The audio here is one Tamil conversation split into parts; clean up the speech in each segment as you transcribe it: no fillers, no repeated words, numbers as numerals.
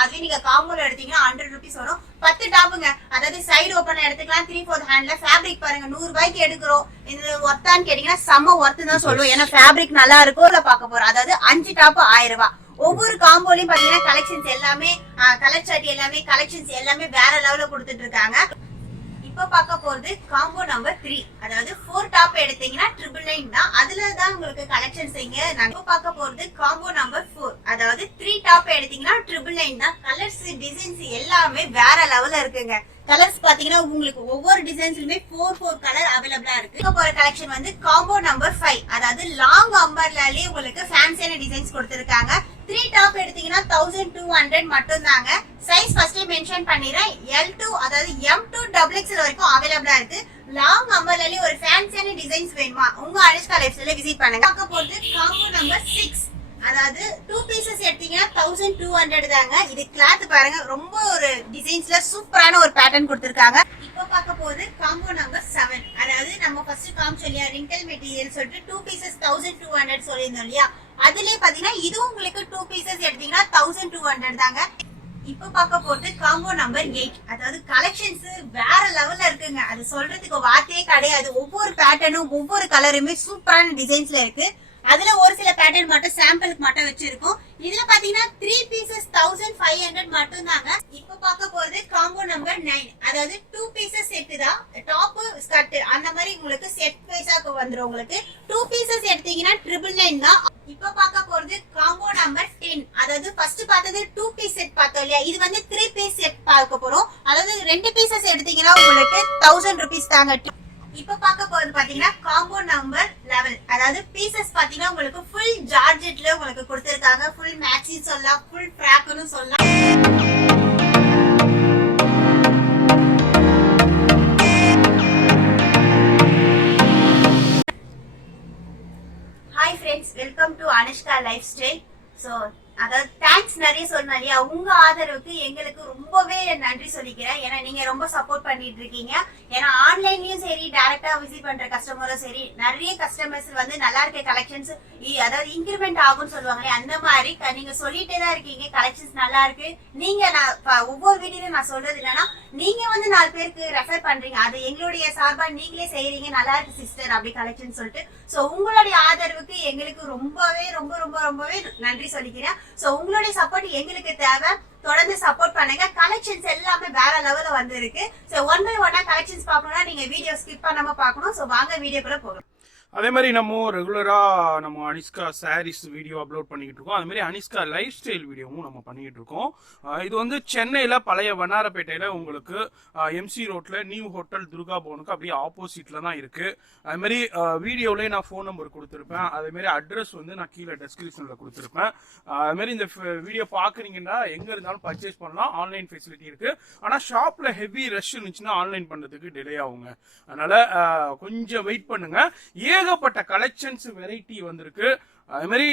அதுவே நீங்க காம்போல எடுத்தீங்கன்னா 100 rupees வரும். 10 டாப்புங்க, அதாவது சைடு ஓப்பன் எடுத்துக்கலாம். 3/4 ஹேண்ட்ல ஃபேப்ரிக் பாருங்க, 100 ரூபாய்க்கு எடுக்கிறோம். இது ஒர்த்தான்னு கேட்டீங்கன்னா செம்ம ஒர்த்து தான் சொல்லுவோம். ஏன்னா ஃபேப்ரிக் நல்லா இருக்கும். பார்க்க போறோம். அதாவது 5 டாப் 1000 ரூபாய். ஒவ்வொரு காம்போலயும் பாத்தீங்கன்னா கலெக்ஷன்ஸ் எல்லாமே கலர் சார்ட் எல்லாமே கலெக்ஷன்ஸ் எல்லாமே வேற லெவல்ல கொடுத்துட்டு இருக்காங்க. இப்ப பார்க்க போறது காம்போ நம்பர் 3, அதாவது 4 டாப் எடுத்தீங்கன்னா 999 தான். அதுலதான் உங்களுக்கு கலெக்ஷன்ஸ் இங்க. நான் இப்ப பார்க்க போறது காம்போ நம்பர் 4, அதாவது 3 டாப் எடுத்தீங்கன்னா 999 தான். கலர்ஸ் டிசைன்ஸ் எல்லாமே வேற லெவல்ல இருக்குங்க. கலர்ஸ் பாத்தீங்கன்னா உங்களுக்கு ஒவ்வொரு டிசைன்ஸ்லயுமே 4 கலர் அவைலபிளா இருக்கு. இப்ப போற கலெக்ஷன் வந்து காம்போ நம்பர் 5, அதாவது லாங் அம்பர்லாலே உங்களுக்கு ஃபேன்சியான டிசைன்ஸ் கொடுத்திருக்காங்க. 3 டாப் எடுத்தீங்கன்னா 1200 மட்டும் தாங்க. சைஸ் ஃபர்ஸ்டே மென்ஷன் பண்ணிடுறேன். L2 அதாவது M2 XXL வரைக்கும் அவைலபிளா இருக்கு. லாங் அம்பர்லாலே ஒரு ஃபேன்சியான டிசைன்ஸ் வேணுமா, உங்க அனுஷ்கா லைஃப் ஸ்டைல விசிட் பண்ணுங்க. பார்க்க போறது காம்போ நம்பர் 6, அதாவது 2 பீசஸ் எடுத்தீங்கன்னா 1200 தாங்க. இது கிளாத் பாருங்க, ரொம்ப ஒரு டிசைன்ஸ்ல சூப்பரான ஒரு பேட்டர்ன் கொடுத்திருக்காங்க. இப்போ பார்க்க போகுது காம்போ நம்பர் 7, அதாவது நம்ம ஃபர்ஸ்ட் காமிச்சோம் ரிங்கல் மெட்டீரியல் சொல்லிட்டு 2 பீசஸ் 1200 சொல்லியிருந்தோம் இல்லையா. அதுலயே பாத்தீங்கன்னா இதுவும் உங்களுக்கு 2 பீசஸ் எடுத்தீங்கன்னா 1200 தாங்க. இப்ப பார்க்க போறது காம்போ நம்பர் 8, அதாவது கலெக்ஷன்ஸ் வேற லெவல்ல இருக்குங்க. அது சொல்றதுக்கு வார்த்தையே கிடையாது. ஒவ்வொரு பேட்டர்னும் ஒவ்வொரு கலருமே சூப்பரான டிசைன்ஸ்ல இருக்கு. அதுல ஒரு சில பேட்டர்ன் மட்டும் சாம்பிளுக்கு மட்டும் வச்சிருக்கோம். இதுல பாத்தீங்கன்னா 3 பீசஸ் 1500 மட்டும் தாங்க. இப்ப பார்க்க போறது காம்போ நம்பர் 9, அதாவது 2 பீசஸ் செட் தான். டாப் ஸ்கர்ட் அந்த மாதிரி உங்களுக்கு செட் வைஸா வந்துரும். உங்களுக்கு 2 பீசஸ் எடுத்தீங்கன்னா 999 தான். இப்ப பார்க்க போறது காம்போ நம்பர் 10, அதாவது ஃபர்ஸ்ட் பார்த்தது 2 பீஸ் செட் பார்த்தோம் இல்லையா. இது வந்து 3 பீஸ் செட் பார்க்க போறோம். அதாவது 2 பீசஸ் எடுத்தீங்கன்னா உங்களுக்கு 1000 rupees தாங்க. இப்ப பார்க்க போறது பாத்தீங்கன்னா காம்போ நம்பர் 11, அதாவது பீசஸ் பாத்தீங்கன்னா உங்களுக்கு ஃபுல் ஜார்ஜெட்ல உங்களுக்கு கொடுத்திருக்காங்க. ஃபுல் மேக்ஸி சொல்லலாம், ஃபுல் ஃப்ராக்னு சொல்லலாம். Hi friends, welcome to Anushka life style. So அதாவது தேங்க்ஸ் நிறைய சொல்லணும் இல்லையா. உங்க ஆதரவுக்கு எங்களுக்கு ரொம்பவே நன்றி சொல்லிக்கிறேன். ஏன்னா நீங்க ரொம்ப சப்போர்ட் பண்ணிட்டு இருக்கீங்க. ஏன்னா ஆன்லைன்லயும் சரி, டைரக்டா விசிட் பண்ற கஸ்டமரும் சரி, நிறைய கஸ்டமர்ஸ் வந்து நல்லா இருக்க கலெக்ஷன்ஸ் அதாவது இன்கிரிமெண்ட் ஆகும்னு சொல்லுவாங்களே, அந்த மாதிரி நீங்க சொல்லிட்டே தான் இருக்கீங்க கலெக்ஷன்ஸ் நல்லா இருக்கு. நீங்க ஒவ்வொரு வீடியோலயும் நான் சொல்றது என்னன்னா, நீங்க வந்து 4 பேருக்கு ரெஃபர் பண்றீங்க, அது எங்களுடைய சார்பா நீங்களே செய்யறீங்க. நல்லா இருக்கு சிஸ்டர் அப்படி கலெக்ஷன் சொல்லிட்டு. சோ உங்களுடைய ஆதரவுக்கு எங்களுக்கு ரொம்பவே ரொம்ப ரொம்ப ரொம்பவே நன்றி சொல்லிக்கிறேன். சோ உங்களுடைய சப்போர்ட் எங்களுக்கு தேவை. தொடர்ந்து சப்போர்ட் பண்ணுங்க. கலெக்ஷன்ஸ் எல்லாமே வேற லெவல்ல வந்து இருக்கு. சோ 1 by 1 கலெக்ஷன்ஸ் பார்க்கணும்னா நீங்க வீடியோ ஸ்கிப் பண்ணாம பார்க்கணும். சோ வாங்க வீடியோக்குள்ள போகலாம். அதே மாதிரி நம்ம ரெகுலராக நம்ம அனிஷ்கா சாரீஸ் வீடியோ அப்லோட் பண்ணிக்கிட்டு இருக்கோம். அது மாதிரி அனிஷ்கா லைஃப் ஸ்டைல் வீடியோவும் நம்ம பண்ணிக்கிட்டு இருக்கோம். இது வந்து சென்னையில் பழைய வண்ணாரப்பேட்டையில் உங்களுக்கு எம்சி ரோட்டில் நியூ ஹோட்டல் துர்கா பவனுக்கு அப்படியே ஆப்போசிட்டில் தான் இருக்குது. அதுமாதிரி வீடியோவிலே நான் ஃபோன் நம்பர் கொடுத்துருப்பேன். அதேமாரி அட்ரஸ் வந்து நான் கீழே டெஸ்கிரிப்ஷனில் கொடுத்துருப்பேன். அதுமாரி இந்த வீடியோ பார்க்குறீங்கன்னா எங்கே இருந்தாலும் பர்ச்சேஸ் பண்ணலாம். ஆன்லைன் ஃபெசிலிட்டி இருக்குது. ஆனால் ஷாப்பில் ஹெவி ரஷ் இருந்துச்சுன்னா ஆன்லைன் பண்ணுறதுக்கு டிலே ஆகுங்க. அதனால் கொஞ்சம் வெயிட் பண்ணுங்கள். ஏகப்பட்ட கலெக்ஷன்ஸ் வெரைட்டி வந்திருக்கு. அது மாதிரி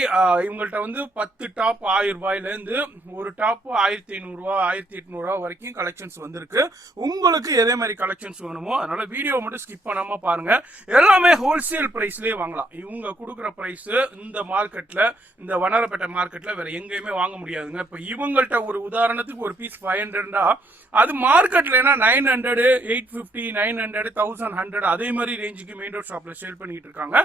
இவங்கள்ட்ட வந்து 10 டாப் 1000 ரூபாயிலேருந்து ஒரு டாப் 1500 1800 வரைக்கும் கலெக்ஷன்ஸ் வந்திருக்கு. உங்களுக்கு எதே மாதிரி கலெக்ஷன்ஸ் வேணுமோ அதனால வீடியோ மட்டும் ஸ்கிப் பண்ணாம பாருங்க. எல்லாமே ஹோல்சேல் பிரைஸ்லேயே வாங்கலாம். இவங்க கொடுக்குற பிரைஸ் இந்த மார்க்கெட்ல, இந்த வண்ணாரப்பேட்டை மார்க்கெட்ல வேற எங்கேயுமே வாங்க முடியாதுங்க. இப்போ இவங்கள்ட்ட ஒரு உதாரணத்துக்கு ஒரு பீஸ் 500 அது மார்க்கெட்ல 900 850 900 1100 அதே மாதிரி ரேஞ்சுக்கு மெயின் ரோட் ஷாப்ல சேல் பண்ணிட்டு இருக்காங்க.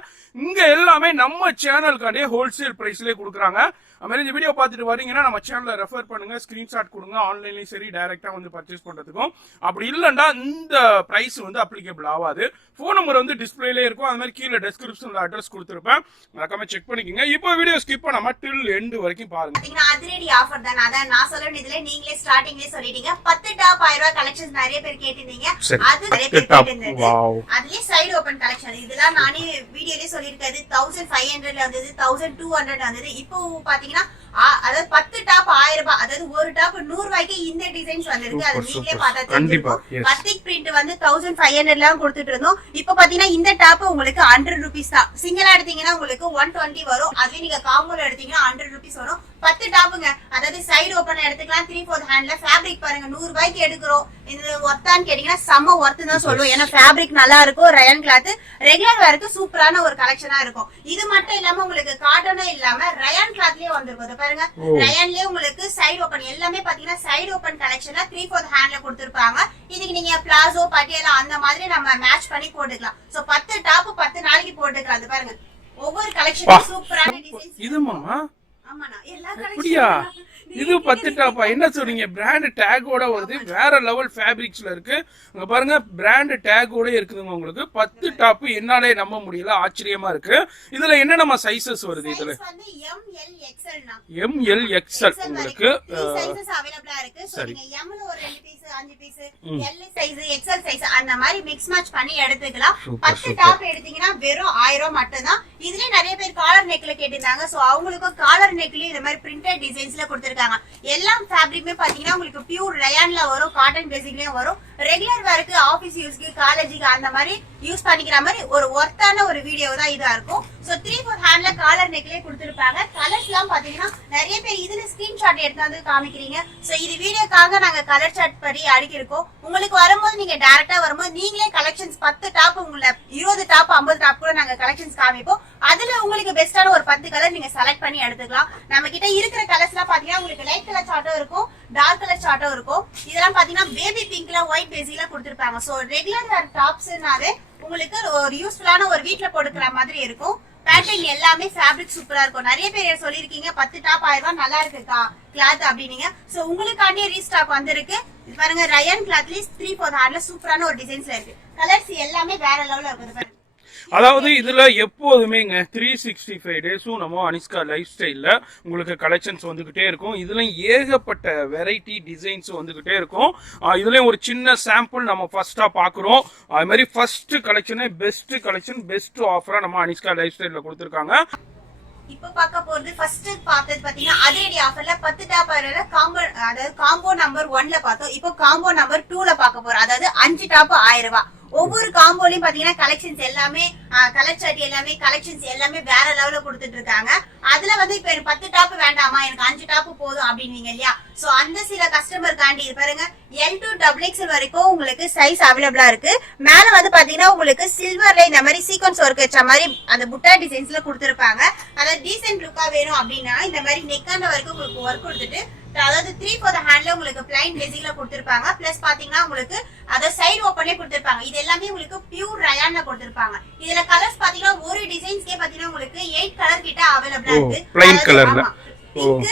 இங்க எல்லாமே நம்ம சேனலுக்காண்டி ஹோல்சேல் பிரைஸ்லேயே கொடுக்குறாங்க. அதுமாதிரி இந்த வீடியோ பார்த்துட்டு வரீங்கன்னா நம்ம சேனலை ரெஃபர் பண்ணுங்க, ஸ்கிரீன்ஷாட் கொடுங்க. ஆன்லைன்லையும் சரி, டைரக்டா வந்து பர்ச்சேஸ் பண்றதுக்கும். அப்படி இல்லைன்னா இந்த பிரைஸ் வந்து அப்ளிகபிள் ஆகாது. ஃபோன் நம்பர் வந்து டிஸ்பிளேலே இருக்கும். அது மாதிரி கீழே டெஸ்கிரிப்ஷன்ல அட்ரஸ் கொடுத்துருப்பேன், மறக்காம செக் பண்ணிக்கோங்க. இப்போ வீடியோ ஸ்கிப் பண்ணாம டில் எண்ட் வரைக்கும் பாருங்க. அதிரடி ஆஃபர் தான். அதான் நான் சொல்ல வேண்டியதுல நீங்களே ஸ்டார்டிங்லேயே சொல்லிட்டீங்க. 10 டாப் 1000 ரூபாய் கலெக்ஷன்ஸ் நிறைய பேர் கேட்டிருந்தீங்க. அது நிறைய பேர் கேட்டிருந்தது. அதுலயே சைடு ஓபன் கலெக்ஷன் இதெல்லாம் நானே வீடியோலயே சொல்லியிருக்காது. 1500ல வந்தது, 1200 வந்தது. இப்போ பாத்தீங்கன்னா அதாவது 10 டாப் 1000 ரூபாய், அதாவது ஒரு டாப் 100 ரூபாய்க்கு இந்த டிசைன்ஸ் வந்திருக்கு. அது நீங்களே பார்த்தா தெரியும். பத்திக் பிரிண்ட் வந்து 1500 கொடுத்துட்டு இருந்தோம். இப்ப பாத்தீங்கன்னா இந்த டாப் உங்களுக்கு 100 rupees தான். சிங்கிளா எடுத்தீங்கன்னா உங்களுக்கு 120 வரும். அதுவே நீங்க காம்போல எடுத்தீங்கன்னா 100 rupees வரும். 10 டாப்புங்க, அதாவது சைடு ஓப்பன் எடுத்துக்கலாம் 3/4 ஹேண்ட்ல. ஃபேப்ரிக் பாருங்க 100 ரூபாய்க்கு எடுக்கிறோம். இது ஒர்த்தான்னு கேட்டீங்கன்னா செம்ம ஒர்த்து தான் சொல்லுவோம். ஏன்னா ஃபேப்ரிக் நல்லா இருக்கும். ரயான் கிளாத் ரெகுலர் வேருக்கு சூப்பரான ஒரு கலெக்ஷனா இருக்கும். இது மட்டும் இல்லாம உங்களுக்கு காட்டனும் இல்லாம ரயான் கிளாத்லயே வந்திருக்கும். பாருங்க ரயான்லயே உங்களுக்கு சைடு ஓப்பன் எல்லாமே பாத்தீங்கன்னா சைடு ஓப்பன் கலெக்ஷன்ல 3/4 ஹேண்ட்ல கொடுத்திருப்பாங்க. இதுக்கு நீங்க பிளாசோ பட்டியாலா அந்த மாதிரி நம்ம மேட்ச் பண்ணி போட்டுக்கலாம். சோ 10 டாப் 10 நாளைக்கு போட்டுக்கலாம். அது பாருங்க ஒவ்வொரு கலெக்ஷனும் சூப்பரான டிசைன்ஸ். இது மாமா ஆமாண்ணா எல்லா அப்படியா? கலெக்ஷனும் இது 10 டாப்பா? என்ன சொல்றீங்க? பிராண்ட் டேகோட வருது, வேற லெவல் ஃபேப்ரிக்ஸ்ல இருக்கு. அங்க பாருங்க பிராண்ட் டேகோட இருக்குதுங்க உங்களுக்கு. 10 டாப் என்னாலே நம்ப முடியல, ஆச்சரியமா இருக்கு. இதுல என்ன நம்ம சைஸஸ் வருது? இதுல வந்து ML XL னா ML XL உங்களுக்கு சைஸஸ் அவேலபிளா இருக்கு. சோ நீங்க M ல ஒரு 2 piece 5 piece L size XL size அந்த மாதிரி மிக்ஸ் மேட்ச் பண்ணி எடுத்துக்கலாம். 10 டாப் எடுத்தீங்கன்னா வெறும் 1000 ரூபாய் மட்டும் தான். இதுல நிறைய பேர் காலர் நெக்ல கேட்டிருந்தாங்க. சோ அவங்களுக்கும் காலர் நெக்லயும் இந்த மாதிரி பிரிண்டட் டிசைன்ஸ்ல கொடுத்திருக்காங்க. எல்லா ஃபேப்ரிக்குமே பாத்தீங்கன்னா உங்களுக்கு பியூர் ரயான்ல வரும், காட்டன் பேசிக்லயும் வரும். ரெகுலர் வேருக்கு, ஆபீஸ் யூஸ்க்கு, காலேஜுக்கு அந்த மாதிரி யூஸ் பண்ணிக்கிற மாதிரி ஒரு ஒர்த்தான ஒரு வீடியோ தான் இதா இருக்கும். சோ 3/4 ஹேண்ட்ல காலர் நெக்லயே கொடுத்திருப்பாங்க. கலர்ஸ் எல்லாம் பாத்தீங்கன்னா நிறைய பேர் இதுல ஸ்கிரீன்ஷாட் எடுத்து வந்து காமிக்கிறீங்க. சோ இது வீடியோக்காக நாங்க கலர் சார்ட் படி அடிக்கிருக்கோம். உங்களுக்கு வரும்போது நீங்க டைரக்டா வரும்போது நீங்களே கலெக்ஷன்ஸ் 10 டாப் உங்களை 20 டாப் 50 டாப் கூட நாங்க கலெக்ஷன்ஸ் காமிப்போம். அதுல உங்களுக்கு பெஸ்டான ஒரு 10 கலர் நீங்க செலக்ட் பண்ணி எடுத்துக்கலாம். நம்ம கிட்ட இருக்கிற கலர்ஸ் எல்லாம் பாத்தீங்கன்னா உங்களுக்கு லைட் கலர் சார்ட்டும் இருக்கும், டார்க் கலர் சார்ட்டும் இருக்கும். இதெல்லாம் பாத்தீங்கன்னா பேபி பிங்க்ல ஒயிட் பேசிக்ல கொடுத்திருப்பாங்க. சோ ரெகுலர் வேர் டாப்ஸ்னாவே உங்களுக்கு ஒரு யூஸ்ஃபுல்லான ஒரு வீட்ல போட்டுக்கிற மாதிரி இருக்கும். பேட்டர்ன் எல்லாமே ஃபேப்ரிக் சூப்பரா இருக்கும். நிறைய பேர் சொல்லிருக்கீங்க 10 டாப் 1000 ரூபாய் நல்லா இருக்குக்கா கிளாத் அப்படின்னீங்க. சோ உங்களுக்காண்டியே ரீஸ்டாக் வந்திருக்கு. இது பாருங்க ரயான் கிளாத்லயே 3/4 ஹேண்ட்ல சூப்பரான ஒரு டிசைன்ஸ்ல இருக்கு. கலர்ஸ் எல்லாமே வேற லெவல்ல இருக்குது. அதாவது இதுல எப்போதுமேங்க 365 டேஸும் நம்ம அனிஷ்கா லைஃப் ஸ்டைல்ல உங்களுக்கு கலெக்ஷன்ஸ் வந்துகிட்டே இருக்கும். இதுல ஏகப்பட்ட வெரைட்டி டிசைன்ஸ் வந்துகிட்டே இருக்கும். இதுலயும் ஒரு சின்ன சாம்பிள் நம்ம ஃபர்ஸ்டா பாக்குறோம். அது மாதிரி ஃபர்ஸ்ட் கலெக்ஷனே பெஸ்ட் கலெக்ஷன், பெஸ்ட் ஆஃபரா நம்ம அனிஷ்கா லைஃப் ஸ்டைல்ல கொடுத்திருக்காங்க. இப்ப பார்க்க போறது ஃபர்ஸ்ட் பார்த்தது பாத்தீங்கன்னா அதிரடி ஆஃபர்ல 10 டாப் காம்போ, அதாவது காம்போ நம்பர் 1ல பார்த்தோம். இப்போ காம்போ நம்பர் 2ல பார்க்க போறோம். அதாவது 5 டாப் 1000 ரூபாய். ஒவ்வொரு காம்போலயும் பாத்தீங்கன்னா கலெக்ஷன்ஸ் எல்லாமே கலர் சார்ட் எல்லாமே கலெக்ஷன்ஸ் எல்லாமே வேற லெவல்ல கொடுத்துட்டு இருக்காங்க. அதுல வந்து இப்ப எனக்கு 10 டாப் வேண்டாமா, எனக்கு 5 டாப் போதும் அப்படின்னீங்க இல்லையா? சோ அந்த சில கஸ்டமர் காண்டி இது பாருங்க L to XXL வரைக்கும் உங்களுக்கு சைஸ் அவைலபிளா இருக்கு. மேல வந்து பாத்தீங்கன்னா உங்களுக்கு சில்வர்ல இந்த மாதிரி சீக்வன்ஸ் ஒர்க் வச்ச மாதிரி அந்த புட்டா டிசைன்ஸ்ல கொடுத்திருப்பாங்க. அதாவது டீசென்ட் லுக்கா வேணும் அப்படின்னா இந்த மாதிரி நெக்கான வரைக்கும் உங்களுக்கு ஒர்க் கொடுத்துட்டு, அதாவது 3/4 ஹேண்ட்ல உங்களுக்கு பிளைன் பேசிக்ல கொடுத்திருப்பாங்க. பிளஸ் பாத்தீங்கன்னா உங்களுக்கு அத சைடு ஓப்பன்லயே கொடுத்திருப்பாங்க. இது எல்லாமே உங்களுக்கு பியூர் ரயான்ல கொடுத்திருப்பாங்க. இதுல கலர்ஸ் பாத்தீங்கன்னா ஒரு டிசைன்ஸ்க்கே பாத்தீங்கன்னா உங்களுக்கு 8 கலர் கிட்ட அவைலபிளா இருக்கு. பிளைன் கலர்ல pink,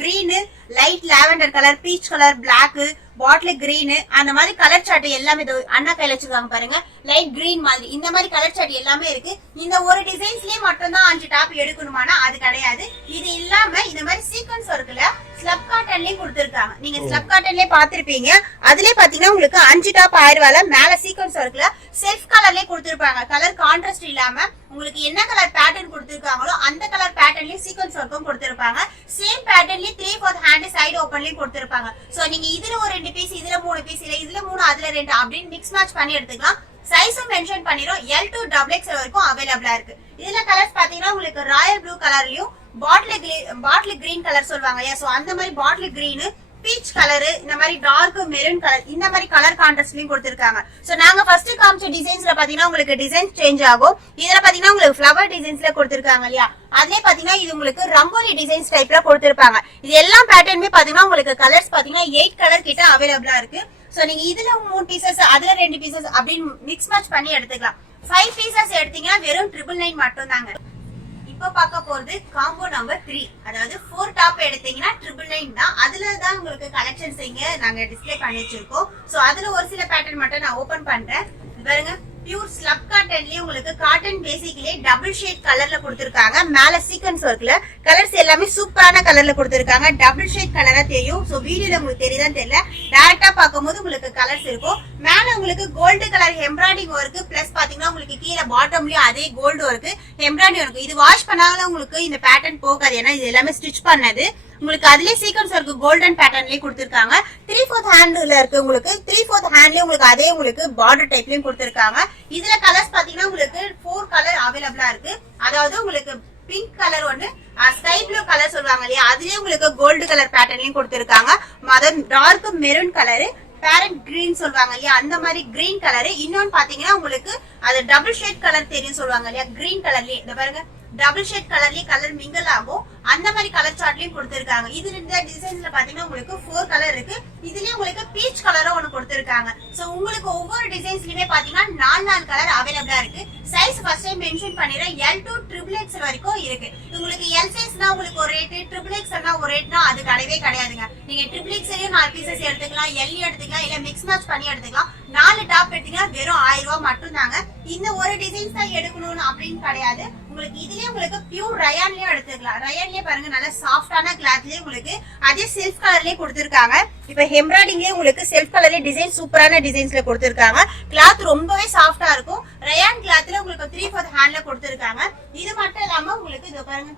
green, light lavender colour, peach colour, black, bottle green அந்த மாதிரி கலர் சார்ட் எல்லாமே அண்ணா கையில வச்சிருக்காங்க பாருங்க. லைட் கிரீன் மாதிரி இந்த மாதிரி கலர் சார்ட் எல்லாமே இருக்கு. இந்த ஒரு டிசைன்ஸ்லயே மட்டும் தான் 5 டாப் எடுக்கணுமானா அது கிடையாது. இது இல்லாம இந்த மாதிரி சீக்வன்ஸ் ஒர்க்ல ஸ்லப் காட்டன்லயே கொடுத்திருக்காங்க. நீங்க ஸ்லப் காட்டன்லயே பாத்திருப்பீங்க. அதுலயே பாத்தீங்கன்னா உங்களுக்கு 5 டாப் 1000 ரூபாய்ல மேல சீக்வன்ஸ் ஒர்க்ல செல்ஃப் கலர்லயே கொடுத்திருப்பாங்க. கலர் கான்ட்ராஸ்ட் இல்லாம உங்களுக்கு என்ன கலர் பேட்டர்ன் கொடுத்திருக்காங்களோ அந்த கலர் பேட்டர்ன்லயே சீக்வன்ஸ் ஒர்க்கும் கொடுத்திருப்பாங்க. சேம் பேட்டர்ன்லயே 3/4 ஹேண்ட் சைடு ஓப்பன்லயும் கொடுத்திருப்பாங்க. சோ நீங்க இதுல ஒரு 2 பீஸ், இதுல 3 பீஸ், இல்ல இதுல 3 அதுல 2 அப்படின்னு மிக்ஸ் மேட்ச் பண்ணி எடுத்துக்கலாம். சைஸும் மென்ஷன் பண்ணிரும். L to XXL வரைக்கும் அவைலபிளா இருக்கு. இதுல கலர்ஸ் பாத்தீங்கன்னா உங்களுக்கு ராயல் ப்ளூ கலர்லயும் பாட்டில் கிரீன் கலர் சொல்லுவாங்க. சோ அந்த மாதிரி பாட்டில் கிரீன், பீச் கலர், இந்த மாதிரி டார்க் மெரூன் கலர், இந்த மாதிரி கலர் கான்ட்ராஸ்ட்லயும் கொடுத்திருக்காங்க. சோ நாங்க ஃபர்ஸ்ட் காமிச்ச டிசைன்ஸ்ல பாத்தீங்கன்னா உங்களுக்கு டிசைன் சேஞ்ச் ஆகும். இதுல பாத்தீங்கன்னா உங்களுக்கு ஃப்ளவர் டிசைன்ஸ்ல கொடுத்திருக்காங்க இல்லையா? அதுலயே பாத்தீங்கன்னா இது உங்களுக்கு ரங்கோலி டிசைன்ஸ் டைப்ல கொடுத்திருப்பாங்க. இது எல்லா பேட்டர்னுமே பாத்தீங்கன்னா உங்களுக்கு கலர்ஸ் பாத்தீங்கன்னா 8 கலர் கிட்ட அவைலபிளா இருக்கு. சோ நீங்க இதுல 3 பீசஸ், அதுல 2 பீசஸ் அப்படின்னு மிக்ஸ் மேட்ச் பண்ணி எடுத்துக்கலாம். 5 பீசஸ் எடுத்தீங்கன்னா வெறும் 999 மட்டும் தாங்க. இப்ப பார்க்க போறது காம்போ நம்பர் 3. அதாவது 4 டாப் எடுத்தீங்கன்னா 999 தான். அதுல தான் உங்களுக்கு கலெக்ஷன்ஸ் இங்க நாங்க டிஸ்ப்ளே பண்ணி வச்சிருக்கோம். சோ அதுல ஒரு சில பேட்டர்ன் மட்டும் நான் ஓபன் பண்றேன். பாருங்க பியூர் ஸ்லப் காட்டன்லயே உங்களுக்கு காட்டன் பேசிக்லயே டபுள் ஷேட் கலர்ல கொடுத்திருக்காங்க. மேல சீக்வன்ஸ் ஒர்க்ல கலர்ஸ் எல்லாமே சூப்பரான கலர்ல கொடுத்திருக்காங்க. டபுள் ஷேட் கலரா தெரியும். சோ வீடியோல உங்களுக்கு தெரியுதான்னு தெரியல, டைரக்டா பாக்கும்போது உங்களுக்கு கலர்ஸ் இருக்கும். மேல உங்களுக்கு gold colour embroidery work, plus பாத்தீங்கன்னா உங்களுக்கு கீழே பாட்டம்லயும் அதே கோல்டு ஒர்க் எம்ப்ராய்டிங் ஒர்க். இது வாஷ் பண்ணாலும் உங்களுக்கு இந்த பேட்டர்ன் போகாது, ஏன்னா இது எல்லாமே ஸ்டிச் பண்ணது. உங்களுக்கு அதுலயே சீக்வன்ஸ் ஒர்க் கோல்டன் பேட்டர்ன்லயே கொடுத்திருக்காங்க. 3/4 ஹேண்ட்ல இருக்கு. உங்களுக்கு 3/4 ஹேண்ட்லயே உங்களுக்கு அதே உங்களுக்கு பார்டர் டைப்லயும் கொடுத்திருக்காங்க. இதுல கலர்ஸ் பாத்தீங்கன்னா உங்களுக்கு 4 கலர் அவைலபிளா இருக்கு. அதாவது உங்களுக்கு பிங்க் கலர் ஒண்ணு, ஸ்கை ப்ளூ கலர் சொல்லுவாங்க இல்லையா, அதுலயே உங்களுக்கு கோல்டு கலர் பேட்டர்ன்லயும் கொடுத்திருக்காங்க. Dark maroon colour, parrot green சொல்லுவாங்க இல்லையா, அந்த மாதிரி கிரீன் கலரு. இன்னொன்னு பாத்தீங்கன்னா உங்களுக்கு அது டபுள் ஷேட் கலர் தெரியும் சொல்லுவாங்க இல்லையா, கிரீன் கலர்லயே இந்த பாருங்க டபுள் ஷேட் கலர்லயே கலர் மிங்கிள் ஆகும். அந்த மாதிரி கலர் சார்ட்லயும் கொடுத்திருக்காங்க. இது இந்த டிசைன்ஸ்ல பாத்தீங்கன்னா உங்களுக்கு 4 கலர் இருக்கு. இதுலயே உங்களுக்கு பீச் கலரும் ஒன்னு கொடுத்திருக்காங்க. சோ உங்களுக்கு ஒவ்வொரு டிசைன்ஸ்லயுமே பாத்தீங்கன்னா 4 கலர் அவைலபிளா இருக்கு. சைஸ் ஃபர்ஸ்ட் டைம் மென்ஷன் பண்ணிடுறேன், L to XXX வரைக்கும் இருக்கு. உங்களுக்கு L சைஸ்னா உங்களுக்கு ஒரு ரேட், XXXனா ஒரு ரேட்னா அது கிடையவே கிடையாதுங்க. நீங்க XXXலயும் 4 பீசஸ் எடுத்துக்கலாம், L எடுத்துக்கலாம், இல்ல மிக்ஸ் மேட்ச் பண்ணி எடுத்துக்கலாம். 4 டாப் எடுத்தீங்கன்னா வெறும் 1000 ரூபாய் மட்டும் தாங்க. இந்த ஒரு டிசைன்ஸ் தான் எடுக்கணும்னு அப்படின்னு கிடையாது. உங்களுக்கு இதுலயே உங்களுக்கு பியூர் ரயான்லயும் எடுத்துக்கலாம். ரயான்லயே பாருங்க நல்ல சாஃப்டான கிளாத்லயே உங்களுக்கு அதே செல்ஃப் கலர்லயே கொடுத்திருக்காங்க. இப்ப எம்ப்ராய்டிங்லயே உங்களுக்கு செல்ஃப் கலர்லயே டிசைன் சூப்பரான டிசைன்ஸ்ல கொடுத்திருக்காங்க. கிளாத் ரொம்பவே சாஃப்டா இருக்கும். ரயான் கிளாத்ல உங்களுக்கு 3/4 ஹேண்ட்ல கொடுத்திருக்காங்க. இது மட்டும் இல்லாம உங்களுக்கு இது பாருங்க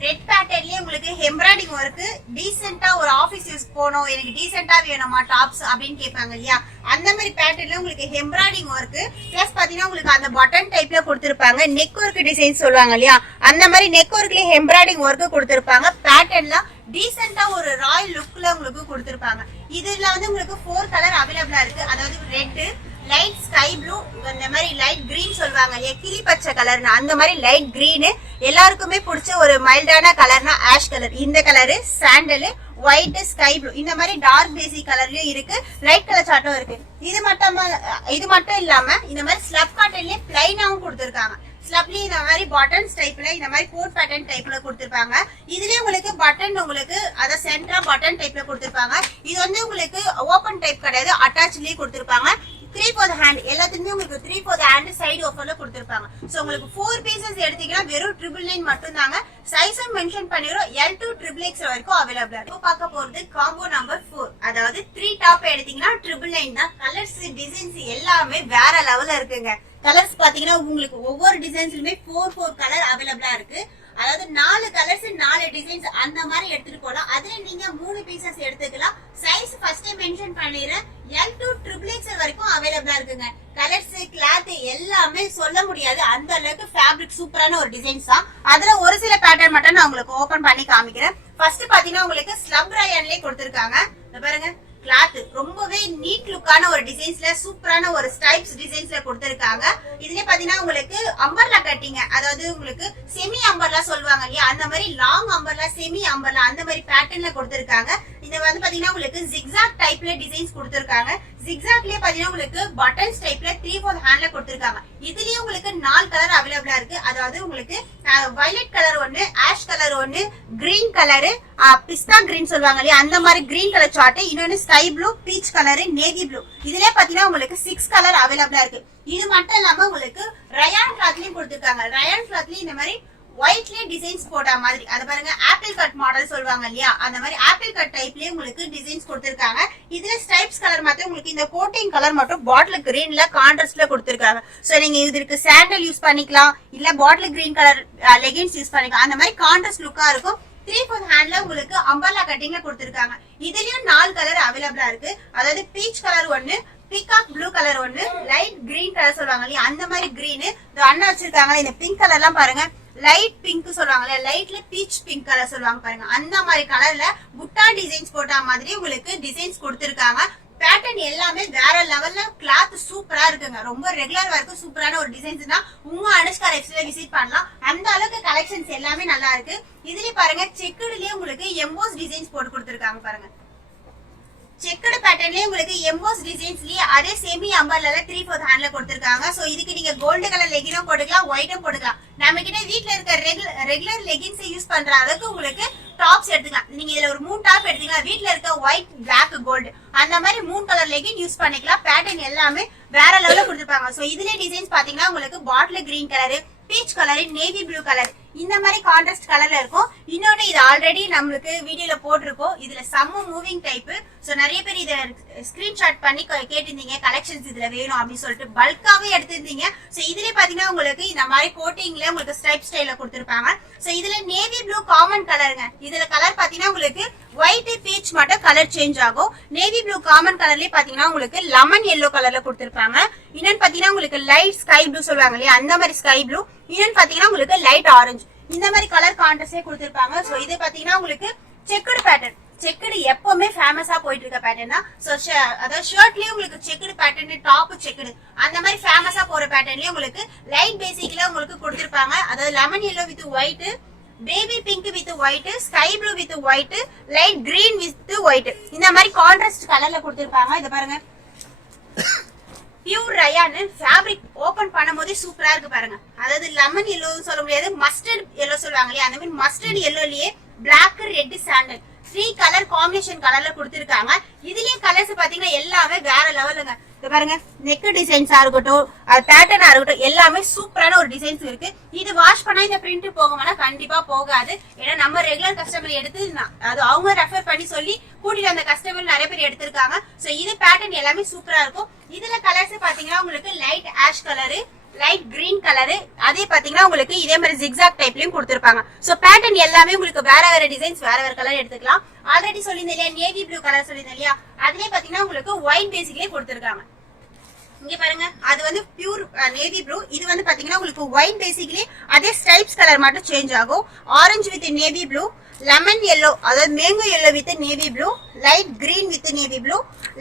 ரெட் பேட்டர்ன்லயே உங்களுக்கு எம்ப்ராய்டிங் ஒர்க். டீசென்ட்டா ஒரு ஆபீஸ் யூஸ் போனோம், எனக்கு டீசென்ட்டா வேணுமா டாப்ஸ் அப்படின்னு கேட்பாங்க இல்லையா, அந்த மாதிரி பேட்டர்ன்ல உங்களுக்கு எம்ப்ராய்டிங் ஒர்க் பிளஸ் பாத்தீங்கன்னா உங்களுக்கு அந்த பட்டன் டைப்ல கொடுத்திருப்பாங்க. நெக் ஒர்க் டிசைன் சொல்லுவாங்க இல்லையா, அந்த மாதிரி நெக் ஒர்க்லயே எம்ப்ராய்டிங் ஒர்க் கொடுத்திருப்பாங்க. பேட்டர்ன்ல டீசென்ட்டா ஒரு ராயல் லுக்ல உங்களுக்கு கொடுத்திருப்பாங்க. இதுல வந்து உங்களுக்கு 4 கலர் அவைலபிளா இருக்கு. அதாவது ரெட், லைட் ஸ்கை ப்ளூ, இந்த மாதிரி லைட் கிரீன் சொல்லுவாங்க இல்லையா, கிளி பச்சை கலர்னு, அந்த மாதிரி லைட் கிரீன். எல்லாருக்குமே பிடிச்ச ஒரு மைல்டான கலர்னா ஆஷ் கலர். இந்த colour sandal, white, sky blue, இந்த மாதிரி டார்க் பேசிக் கலர்லயும் இருக்கு. லைட் கலர் சார்ட்டும் இருக்கு. இது மட்டும் இல்லாம இந்த மாதிரி ஸ்லப் காட்டன்லயே பிளைனாவும் கொடுத்திருக்காங்க. ஸ்லப்லி இந்த மாதிரி பட்டன்ஸ் டைப்ல, இந்த மாதிரி கோட் பேட்டர்ன் டைப்ல கொடுத்திருப்பாங்க. இதுலயே உங்களுக்கு பட்டன் உங்களுக்கு அத சென்டரா பட்டன் டைப்ல கொடுத்திருப்பாங்க. இது வந்து உங்களுக்கு ஓபன் டைப் கிடையாது, அட்டாச்லயே கொடுத்திருப்பாங்க. 3/4 ஹேண்ட் எல்லாத்துக்குமே உங்களுக்கு 3/4 ஹேண்ட் சைடு ஆஃபர்ல கொடுத்திருப்பாங்க. சோ உங்களுக்கு 4 பீசஸ் எடுத்தீங்கன்னா வெறும் 999 மட்டும் தாங்க. சைஸும் மென்ஷன் பண்ணிரோம், L to XXX வரைக்கும் அவைலபிளா இருக்கு. பார்க்க போறது காம்போ நம்பர் 4. அதாவது 3 டாப் எடுத்தீங்கன்னா 999 தான். கலர்ஸ் டிசைன்ஸ் எல்லாமே வேற லெவல்ல இருக்குங்க. கலர்ஸ் பாத்தீங்கன்னா உங்களுக்கு ஒவ்வொரு டிசைன்ஸ்லயுமே 4 கலர் அவைலபிளா இருக்கு. அதாவது 4 கலர்ஸ் 4 டிசைன்ஸ் அந்த மாதிரி எடுத்துட்டு போலாம். அதுல நீங்க 3 பீசஸ் எடுத்துக்கலாம். சைஸ் ஃபர்ஸ்ட் மென்ஷன் பண்ணிடுறேன், L to XXX வரைக்கும் அவைலபிளா இருக்குங்க. கலர்ஸ் கிளாத் எல்லாமே சொல்ல முடியாது, அந்த அளவுக்கு ஃபேப்ரிக் சூப்பரான ஒரு டிசைன்ஸ் தான். அதுல ஒரு சில பேட்டர்ன் மட்டும் நான் உங்களுக்கு ஓபன் பண்ணி காமிக்கிறேன். ஃபர்ஸ்ட் பாத்தீங்கன்னா உங்களுக்கு ஸ்லப் ரயான்லயே கொடுத்திருக்காங்க. பாருங்க கிளாத் ரொம்பவே நீட் லுக்கான ஒரு டிசைன்ஸ்ல சூப்பரான ஒரு ஸ்டைப்ஸ் டிசைன்ஸ்ல கொடுத்திருக்காங்க. இதுல பாத்தீங்கன்னா உங்களுக்கு அம்பர்லா கட்டிங்க, அதாவது உங்களுக்கு செமி அம்பர்லா சொல்லுவாங்க இல்லையா, அந்த மாதிரி லாங் அம்பர்லா, செமி அம்பர்லா, அந்த மாதிரி பேட்டர்ன்ல கொடுத்திருக்காங்க. இது வந்து பாத்தீங்கன்னா உங்களுக்கு ஜிக்ஸாக் டைப்ல டிசைன்ஸ் கொடுத்திருக்காங்க. ஜிக்ஸாக்லயே பாத்தீங்கன்னா உங்களுக்கு பட்டன்ஸ் டைப்ல 3/4 ஹேண்ட்ல கொடுத்திருக்காங்க. இதுலயே உங்களுக்கு 4 கலர் அவைலபிளா இருக்கு. அதாவது உங்களுக்கு வயலட் கலர் ஒன்னு, ஆஷ் கலர் ஒன்னு, கிரீன் கலரு, பிஸ்தா கிரீன் சொல்லுவாங்க இல்லையா, அந்த மாதிரி கிரீன் கலர் சார்ட், இன்னொன்னு sky blue, peach colour, navy blue. இதுல பாத்தீங்கன்னா உங்களுக்கு 6 கலர் அவைலபிளா இருக்கு. இது மட்டும் இல்லாம உங்களுக்கு ரயான் கிளாத்லயும் கொடுத்திருக்காங்க. ரயான் கிளாத்லயும் இந்த மாதிரி ஒயிட்லயே டிசைன்ஸ் போட்ட மாதிரி, அது பாருங்க ஆப்பிள் கட் மாடல் சொல்லுவாங்க இல்லையா, அந்த மாதிரி ஆப்பிள் கட் டைப்லயே உங்களுக்கு டிசைன்ஸ் கொடுத்திருக்காங்க. இதுல ஸ்ட்ரைப்ஸ் கலர் மட்டும் உங்களுக்கு இந்த கோட்டிங் கலர் மட்டும் பாட்டில் கிரீன்ல கான்ட்ராஸ்ட்ல கொடுத்திருக்காங்க. சோ நீங்க இதுக்கு சாண்டல் யூஸ் பண்ணிக்கலாம், இல்ல bottle green colour leggings use பண்ணிக்கலாம். அந்த மாதிரி கான்ட்ராஸ்ட் லுக்கா இருக்கும். 3/4 ஹேண்ட்ல உங்களுக்கு அம்பர்லா கட்டிங்ல கொடுத்திருக்காங்க. இதுலயும் 4 கலர் அவைலபிளா இருக்கு. அதாவது பீச் கலர் ஒன்னு, பீகாக் ப்ளூ கலர் ஒன்னு, லைட் கிரீன் கலர் சொல்லுவாங்க இல்லையா, அந்த மாதிரி கிரீன். அண்ணா வச்சிருக்காங்க. இந்த பிங்க் கலர் எல்லாம் பாருங்க, லைட் பிங்க் சொல்லுவாங்கல்ல, லைட்ல பீச் பிங்க் கலர் சொல்லுவாங்க பாருங்க, அந்த மாதிரி கலர்ல புட்டா டிசைன்ஸ் போட்ட மாதிரி உங்களுக்கு டிசைன்ஸ் கொடுத்திருக்காங்க. பேட்டர்ன் எல்லாமே வேற லெவல்ல, கிளாத் சூப்பரா இருக்குங்க. ரொம்ப ரெகுலர் வரைக்கும் சூப்பரான ஒரு டிசைன்ஸ் தான். உங்க அனுஷ்கா ரெப்ஸ்ல விசிட் பண்ணலாம். அந்த அளவுக்கு கலெக்ஷன்ஸ் எல்லாமே நல்லா இருக்கு. இதுல பாருங்க செக்குடுலயே உங்களுக்கு எம்போஸ் டிசைன்ஸ் போட்டு கொடுத்திருக்காங்க பாருங்க. செக்கடு பேட்டர்ன்லயே உங்களுக்கு எம்போஸ் டிசைன்ஸ்லயே அதே செமி அம்பர்ல 3/4 ஹேண்ட்ல கொடுத்திருக்காங்க. சோ இதுக்கு நீங்க கோல்டு கலர் லெகினும் போட்டுக்கலாம், ஒயிட்டும் போட்டுக்கலாம். நம்ம கிட்ட வீட்ல இருக்க ரெகுலர் லெகின்ஸ் யூஸ் பண்ற அளவுக்கு உங்களுக்கு டாப்ஸ் எடுத்துக்கலாம். நீங்க இதுல ஒரு 3 டாப் எடுத்தீங்கன்னா வீட்ல இருக்க ஒயிட், பிளாக், கோல்டு அந்த மாதிரி 3 கலர் லெகின் யூஸ் பண்ணிக்கலாம். பேட்டர்ன் எல்லாமே வேற லெவல்ல கொடுத்திருப்பாங்க. சோ இதுல டிசைன்ஸ் பாத்தீங்கன்னா உங்களுக்கு bottle green colour, peach colour, navy blue colour, இந்த மாதிரி கான்ட்ராஸ்ட் கலர்ல இருக்கும். இன்னொன்னு இது ஆல்ரெடி நம்மளுக்கு வீடியோல போட்டிருக்கோம். இதுல செம்ம மூவிங் டைப். சோ நிறைய பேர் இத ஸ்கிரீன்ஷாட் பண்ணி கேட்டிருந்தீங்க, கலெக்ஷன்ஸ் இதுல வேணும் அப்படின்னு சொல்லிட்டு பல்காவே எடுத்திருந்தீங்க. சோ இதுல பாத்தீங்கன்னா உங்களுக்கு இந்த மாதிரி கோட்டிங்ல உங்களுக்கு ஸ்ட்ரைப் ஸ்டைல்ல கொடுத்திருப்பாங்க. சோ இதுல நேவி ப்ளூ காமன் கலருங்க. இதுல கலர் பாத்தீங்கன்னா உங்களுக்கு ஒயிட் பீச் மட்டும் கலர் சேஞ்ச் ஆகும். நேவி ப்ளூ காமன் கலர்லயே பாத்தீங்கன்னா உங்களுக்கு லெமன் yellow கலர்ல கொடுத்திருப்பாங்க. இன்னொன்னு பாத்தீங்கன்னா உங்களுக்கு லைட் ஸ்கை ப்ளூ சொல்லுவாங்க இல்லையா, அந்த மாதிரி ஸ்கை ப்ளூ. இன்னொன்னு பாத்தீங்கன்னா உங்களுக்கு லைட் ஆரஞ்சு, இந்த மாதிரி கலர் கான்ட்ராஸ்டே கொடுத்திருப்பாங்க. சோ இது பாத்தீங்கன்னா உங்களுக்கு செக்குடு பேட்டர்ன். செக்குடு எப்பவுமே ஃபேமஸா போயிட்டு இருக்க பேட்டர்ன் தான். சோ அதாவது ஷர்ட்லயே உங்களுக்கு செக்குடு பேட்டர்ன், டாப் செக்குடு அந்த மாதிரி ஃபேமஸா போற பேட்டர்ன்லயே உங்களுக்கு லைட் பேசிக்ல உங்களுக்கு கொடுத்திருப்பாங்க. அதாவது lemon yellow with white, baby pink with white, sky blue with white, light green with white, இந்த மாதிரி கான்ட்ராஸ்ட் கலர்ல கொடுத்திருப்பாங்க. இத பாருங்க, பியூர் ரயான் ஃபேப்ரிக் ஓபன் பண்ணும்போது சூப்பரா இருக்கு பாருங்க. அதாவது லெமன் yellow சொல்ல முடியாது, மஸ்டர்ட் yellow சொல்லுவாங்க இல்லையா, அந்த மாதிரி மஸ்டர்ட் yellowலயே black, red, sandal 3 colour combination கலர்ல கொடுத்திருக்காங்க. இதுலயே கலர்ஸ் பாத்தீங்கன்னா எல்லாமே வேற லெவலுங்க. இத பாருங்க, நெக் டிசைன்ஸா இருக்கட்டும், பேட்டர்னா இருக்கட்டும், எல்லாமே சூப்பரான ஒரு டிசைன்ஸ் இருக்கு. இது வாஷ் பண்ணா இந்த பிரிண்ட் போகுமானா கண்டிப்பா போகாது. ஏன்னா நம்ம ரெகுலர் கஸ்டமர் எடுத்து அது அவங்க ரெஃபர் பண்ணி சொல்லி கூட்டிட்டு அந்த கஸ்டமர் நிறைய பேர் எடுத்திருக்காங்க. சோ இது பேட்டர்ன் எல்லாமே சூப்பரா இருக்கும். இதுல கலர்ஸ் பாத்தீங்கன்னா உங்களுக்கு light ash colour, light green colour, அதே பாத்தீங்கன்னா உங்களுக்கு இதே மாதிரி ஜிக்ஸாக் டைப்லயும் கொடுத்திருப்பாங்க. சோ பேட்டர்ன் எல்லாமே உங்களுக்கு வேற வேற டிசைன்ஸ், வேற வேற கலர் எடுத்துக்கலாம். ஆல்ரெடி சொல்லியிருந்தேன் இல்லையா, நேவி ப்ளூ கலர் சொல்லியிருந்தேன் இல்லையா, அதுலயே பாத்தீங்கன்னா உங்களுக்கு ஒயிட் பேசிக்லயே கொடுத்திருக்காங்க. இங்க பாருங்க, அது வந்து பியூர் நேவி ப்ளூ. இது வந்து பாத்தீங்கன்னா உங்களுக்கு ஒயிட் பேசிக்லயே அதே ஸ்ட்ரைப்ஸ் கலர் மட்டும் சேஞ்ச் ஆகும். Orange with navy blue, lemon yellow அதாவது mango yellow with navy blue, light green with navy blue,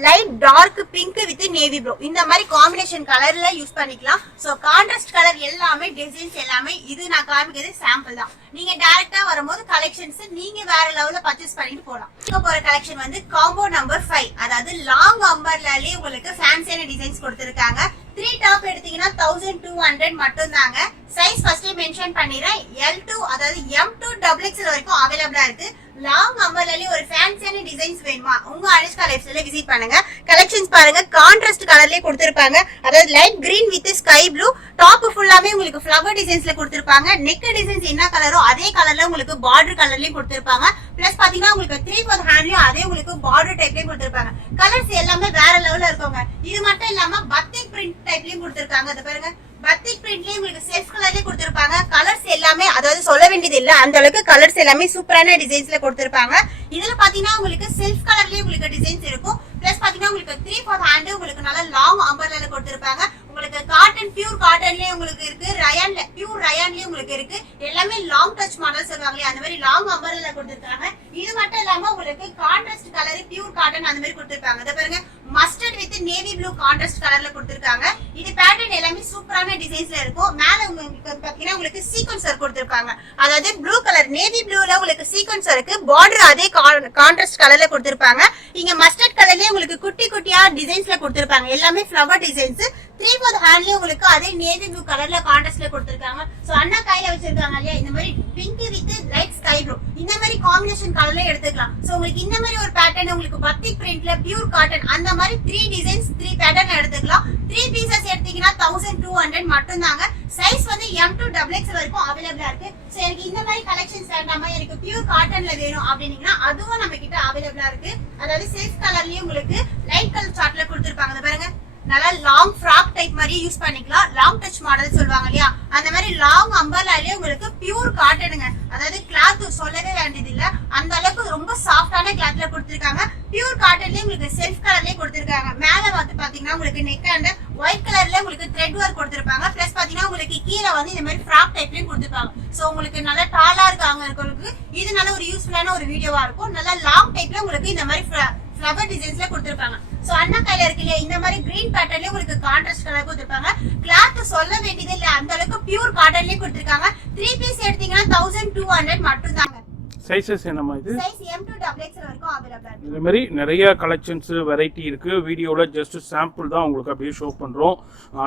light dark pink with navy blue, இந்த மாதிரி காம்பினேஷன் கலர்ல யூஸ் பண்ணிக்கலாம். சோ கான்ட்ராஸ்ட் கலர் எல்லாமே டிசைன்ஸ் எல்லாமே இது நான் காமிக்கிறது சாம்பிள் தான். நீங்க டைரக்டா வரும்போது கலெக்ஷன்ஸ் நீங்க வேற லெவல்ல பர்ச்சேஸ் பண்ணிட்டு போலாம். இங்க போற கலெக்ஷன் வந்து காம்போ நம்பர் 5, அதாவது லாங் அம்பர்லாலே உங்களுக்கு ஃபேன்சியான டிசைன்ஸ் கொடுத்திருக்காங்க. 3 டாப் எடுத்தீங்கன்னா 1200 மட்டும் தாங்க. சைஸ் ஃபர்ஸ்ட் மென்ஷன் பண்ணிடுறேன், L2 அதாவது M2 XXL வரைக்கும் அவைலபிளா இருக்கு. லாங் அம்பர்லாலே ஒரு ஃபேன்சியான டிசைன்ஸ் வேணுமா, உங்க அனுஷ்கா லைஃப் ஸ்டைல விசிட் பண்ணுங்க. கலெக்ஷன்ஸ் பாருங்க, கான்ட்ராஸ்ட் கலர்லயே கொடுத்திருப்பாங்க. அதாவது light green with sky blue, top ஃபுல்லாமே உங்களுக்கு ஃப்ளவர் டிசைன்ஸ்ல கொடுத்திருப்பாங்க. நெக் டிசைன்ஸ் என்ன கலரோ அதே கலர்ல உங்களுக்கு பார்டர் கலர்லயும் கொடுத்திருப்பாங்க. பிளஸ் பாத்தீங்கன்னா உங்களுக்கு 3/4 ஹேண்ட்லயும் அதே உங்களுக்கு பார்டர் டைப்லயும் கொடுத்திருப்பாங்க. கலர்ஸ் எல்லாமே வேற லெவல்ல இருக்குங்க. இது மட்டும் இல்லாம பத்திக் பிரிண்ட் டைப்லயும் கொடுத்திருக்காங்க. அது பாருங்க, பத்திக் பிரிண்ட்லயே உங்களுக்கு செல்ஃப் கலர்லயே கொடுத்திருப்பாங்க. கலர்ஸ் எல்லாமே அதாவது சொல்ல வேண்டியது இல்ல, அந்த அளவுக்கு கலர்ஸ் எல்லாமே சூப்பரான டிசைன்ஸ்ல கொடுத்திருப்பாங்க. இதுல பாத்தீங்கன்னா உங்களுக்கு செல்ஃப் கலர்லயே உங்களுக்கு டிசைன்ஸ் இருக்கும். பிளஸ் பாத்தீங்கன்னா உங்களுக்கு 3/4 ஹேண்ட் உங்களுக்கு நல்ல லாங் அம்பர்லால கொடுத்திருப்பாங்க. உங்களுக்கு காட்டன், பியூர் காட்டன்லயே உங்களுக்கு இருக்கு, ரயான்ல பியூர் ரயான்லயே உங்களுக்கு இருக்கு. எல்லாமே லாங் டச் மாடல் சொல்லுவாங்களே, அந்த மாதிரி லாங் அம்பர்லால கொடுத்திருக்காங்க. இது மட்டும் இல்லாம உங்களுக்கு கான்ட்ராஸ்ட் கலர், பியூர் காட்டன் அந்த மாதிரி கொடுத்திருக்காங்க. இத பாருங்க, mustard with navy blue contrast கலர்ல கொடுத்திருக்காங்க. இது பேட்டர்ன் எல்லாமே சூப்பரான டிசைன்ஸ்ல இருக்கும். மேல உங்களுக்கு பாத்தீங்கன்னா உங்களுக்கு சீக்வென்ஸ் ஒர்க் கொடுத்திருப்பாங்க. அதாவது ப்ளூ கலர், நேவி ப்ளூல உங்களுக்கு சீக்வென்ஸ் இருக்கு, பார்டர் அதே கான்ட்ராஸ்ட் கலர்ல கொடுத்திருப்பாங்க. இங்க மஸ்டர்ட் கலர்லயே உங்களுக்கு குட்டி குட்டியா டிசைன்ஸ்ல கொடுத்திருப்பாங்க. எல்லாமே ஃப்ளவர் டிசைன்ஸ். 3/4 ஹேண்ட்லயே உங்களுக்கு அதே நேவி ப்ளூ கலர்ல கான்ட்ராஸ்ட்ல கொடுத்திருக்காங்க. சோ அண்ணா கையில வச்சிருக்காங்க இல்லையா, இந்த மாதிரி pink with light sky blue, இந்த மாதிரி காம்பினேஷன் கலர்ல எடுத்துக்கலாம். சோ உங்களுக்கு இந்த மாதிரி ஒரு பேட்டர்ன் உங்களுக்கு பத்திக் பிரிண்ட்ல பியூர் காட்டன் அந்த மாதிரி 3 டிசைன்ஸ் 3 பேட்டர்ன் எடுத்துக்கலாம். 3 பீசஸ் எடுத்தீங்கன்னா 1200 மட்டும் தாங்க. சைஸ் வந்து M2 XXL வரைக்கும் அவைலபிளா இருக்கு. சோ எனக்கு இந்த மாதிரி கலெக்ஷன்ஸ் வேண்டாமா, எனக்கு பியூர் காட்டன்ல வேணும் அப்படின்னீங்கன்னா அதுவும் நம்ம கிட்ட அவைலபிளா இருக்கு. அதாவது செல்ஃப் கலர்லயே உங்களுக்கு லைட் கலர் சார்ட்ல கொடுத்திருப்பாங்க. பாருங்க, நல்லா லாங் ஃப்ராக் டைப் மாதிரி யூஸ் பண்ணிக்கலாம். லாங் டச் மாடல் சொல்லுவாங்க இல்லையா, அந்த மாதிரி லாங் அம்பர்லாலே உங்களுக்கு பியூர் காட்டனுங்க. அதாவது கிளாத் சொல்லவே வேண்டியது இல்ல, அந்த அளவுக்கு ரொம்ப சாஃப்டான கிளாத்ல கொடுத்திருக்காங்க. பியூர் காட்டன்லயே உங்களுக்கு செல்ஃப் கலர்லயே கொடுத்திருக்காங்க. மேல வந்து பாத்தீங்கன்னா உங்களுக்கு நெக் அண்ட் ஒயிட் கலர்ல உங்களுக்கு த்ரெட் ஒர்க் கொடுத்திருப்பாங்க. பிளஸ் பாத்தீங்கன்னா உங்களுக்கு கீழே வந்து இந்த மாதிரி ஃப்ராக் டைப்லயும் கொடுத்திருப்பாங்க. சோ உங்களுக்கு நல்லா டாலா இருக்காங்க உங்களுக்கு இது நல்ல ஒரு யூஸ்ஃபுல்லான ஒரு வீடியோவா இருக்கும். நல்லா லாங் டைப்ல உங்களுக்கு இந்த மாதிரி ஃப்ளவர் டிசைன்ஸ்ல கொடுத்திருப்பாங்க. சோ அண்ணா கையில இருக்கு இல்லையா, இந்த மாதிரி கிரீன் பேட்டர்ன்லயே உங்களுக்கு கான்ட்ராஸ்ட் கலர் கொடுத்திருப்பாங்க. கிளாத் சொல்ல வேண்டியது இல்ல, அந்த அளவுக்கு பியூர் காட்டன்லயே கொடுத்திருக்காங்க. 3 பீஸ் எடுத்தீங்கன்னா 1200 மட்டும் தாங்க. சைஸஸ் என்னமா இது? சைஸ் M2 XXL வரைக்கும் அவைலபிளா இருக்கு. இந்த மாதிரி நிறைய கலெக்ஷன்ஸ் வெரைட்டி இருக்கு. வீடியோல ஜஸ்ட் சாம்பிள் தான் உங்களுக்கு அப்படியே ஷோ பண்றோம்.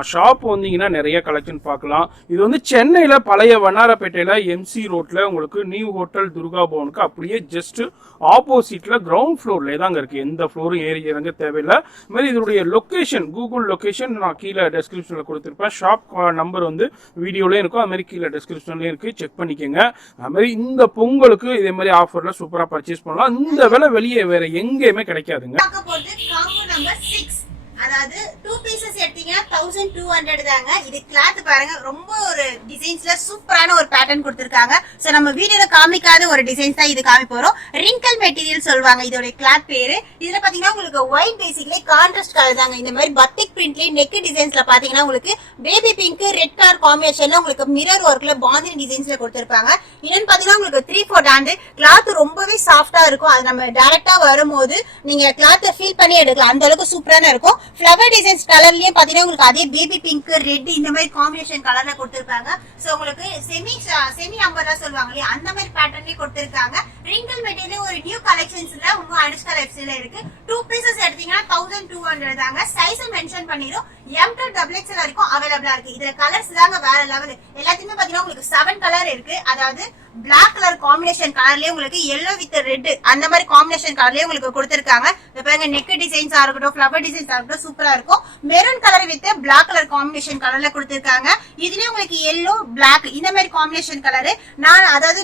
ஷாப் வந்தீங்கன்னா நிறைய கலெக்ஷன் பார்க்கலாம். இது வந்து சென்னையில பழைய வண்ணாரப்பேட்டையில MC ரோட்ல உங்களுக்கு நியூ ஹோட்டல் துர்கா பவனுக்கு அப்படியே ஜஸ்ட் ஆப்போசிட்ல கிரவுண்ட் ஃப்ளோர்ல தாங்க இருக்கு. எந்த ஃப்ளோரும் ஏறி இறங்க தேவையில்லை. இது மாதிரி இதனுடைய லொகேஷன், கூகுள் லொகேஷன் நான் கீழே டெஸ்கிரிப்ஷன்ல கொடுத்துருப்பேன். ஷாப் நம்பர் வந்து வீடியோலயும் இருக்கும், அது மாதிரி கீழே டெஸ்கிரிப்ஷன்லயும் இருக்கு, செக் பண்ணிக்கோங்க. அது மாதிரி இந்த பொங்கலுக்கு இதே மாதிரி ஆஃபர்ல சூப்பரா பர்ச்சேஸ் பண்ணலாம். இந்த விலை வெளியே வேற எங்கேயுமே கிடைக்காதுங்க. பார்க்க போறது காம்போ நம்பர் 6, அதாவது 2 பீசஸ் எடுத்தீங்கன்னா 1200 தாங்க. இது கிளாத் பாருங்க, ரொம்ப ஒரு டிசைன்ஸ்ல சூப்பரான ஒரு பேட்டர்ன் கொடுத்திருக்காங்க. சோ நம்ம வீடியோல காமிக்காத ஒரு டிசைன்ஸ் தான் இது காமி போறோம். ரிங்கிள் மெட்டீரியல் சொல்வாங்க இதோட கிளாத் பேரு. இதுல பாத்தீங்கன்னா உங்களுக்கு ஒயிட் பேசிக்லயே கான்ட்ராஸ்ட் கலர் தாங்க. இந்த மாதிரி பத்திக் பிரிண்ட்லயே நெக் டிசைன்ஸ்ல பாத்தீங்கன்னா உங்களுக்கு பேபி பிங்க் ரெட் கலர் காம்பினேஷன்ல உங்களுக்கு மிரர் ஒர்க்ல பாந்தினி டிசைன்ஸ்ல கொடுத்திருப்பாங்க. இன்னொன்னு பாத்தீங்கன்னா உங்களுக்கு 3/4 ஹேண்ட் கிளாத் ரொம்பவே சாஃப்டா இருக்கும். அது நம்ம டைரக்டா வரும்போது நீங்க கிளாத்தை ஃபீல் பண்ணி எடுக்கலாம். அந்த அளவுக்கு சூப்பரான இருக்கும். ஃப்ளவர் டிசைன்ஸ் கலர்லயே பாத்தீங்கன்னா உங்களுக்கு அதே பேபி பிங்க் ரெட் இந்த மாதிரி காம்பினேஷன் கலர்ல கொடுத்திருப்பாங்க. சோ உங்களுக்கு செமி அம்பர்லா சொல்லுவாங்க இல்லையா, அந்த மாதிரி பேட்டர்ன்லயே கொடுத்திருக்காங்க. ரிங்கிள் மெட்டீரியல் ஒரு நியூ கலெக்ஷன்ஸ்ல உங்க அனுஷ்கா வெப்சைட்ல இருக்கு. 2 பீசஸ் எடுத்தீங்கன்னா 1200 தாங்க. சைஸ் மென்ஷன் பண்ணிரும். M to XXL வரைக்கும் அவைலபிளா இருக்கு. இதுல கலர்ஸ் தாங்க வேற லெவல். எல்லாத்தையுமே பாத்தீங்கன்னா உங்களுக்கு 7 கலர் இருக்கு. அதாவது பிளாக் கலர் காம்பினேஷன் கலர்லயே உங்களுக்கு yellow with red அந்த மாதிரி காம்பினேஷன் கலர்லயே உங்களுக்கு கொடுத்திருக்காங்க. பாருங்க நெக் டிசைன்ஸா இருக்கட்டும், ஃப்ளவர் டிசைன்ஸா இருக்கட்டும் சூப்பரா இருக்கும். Maroon colour with black colour combination கலர்ல கொடுத்திருக்காங்க. இதுலயே உங்களுக்கு yellow black இந்த மாதிரி காம்பினேஷன் கலர்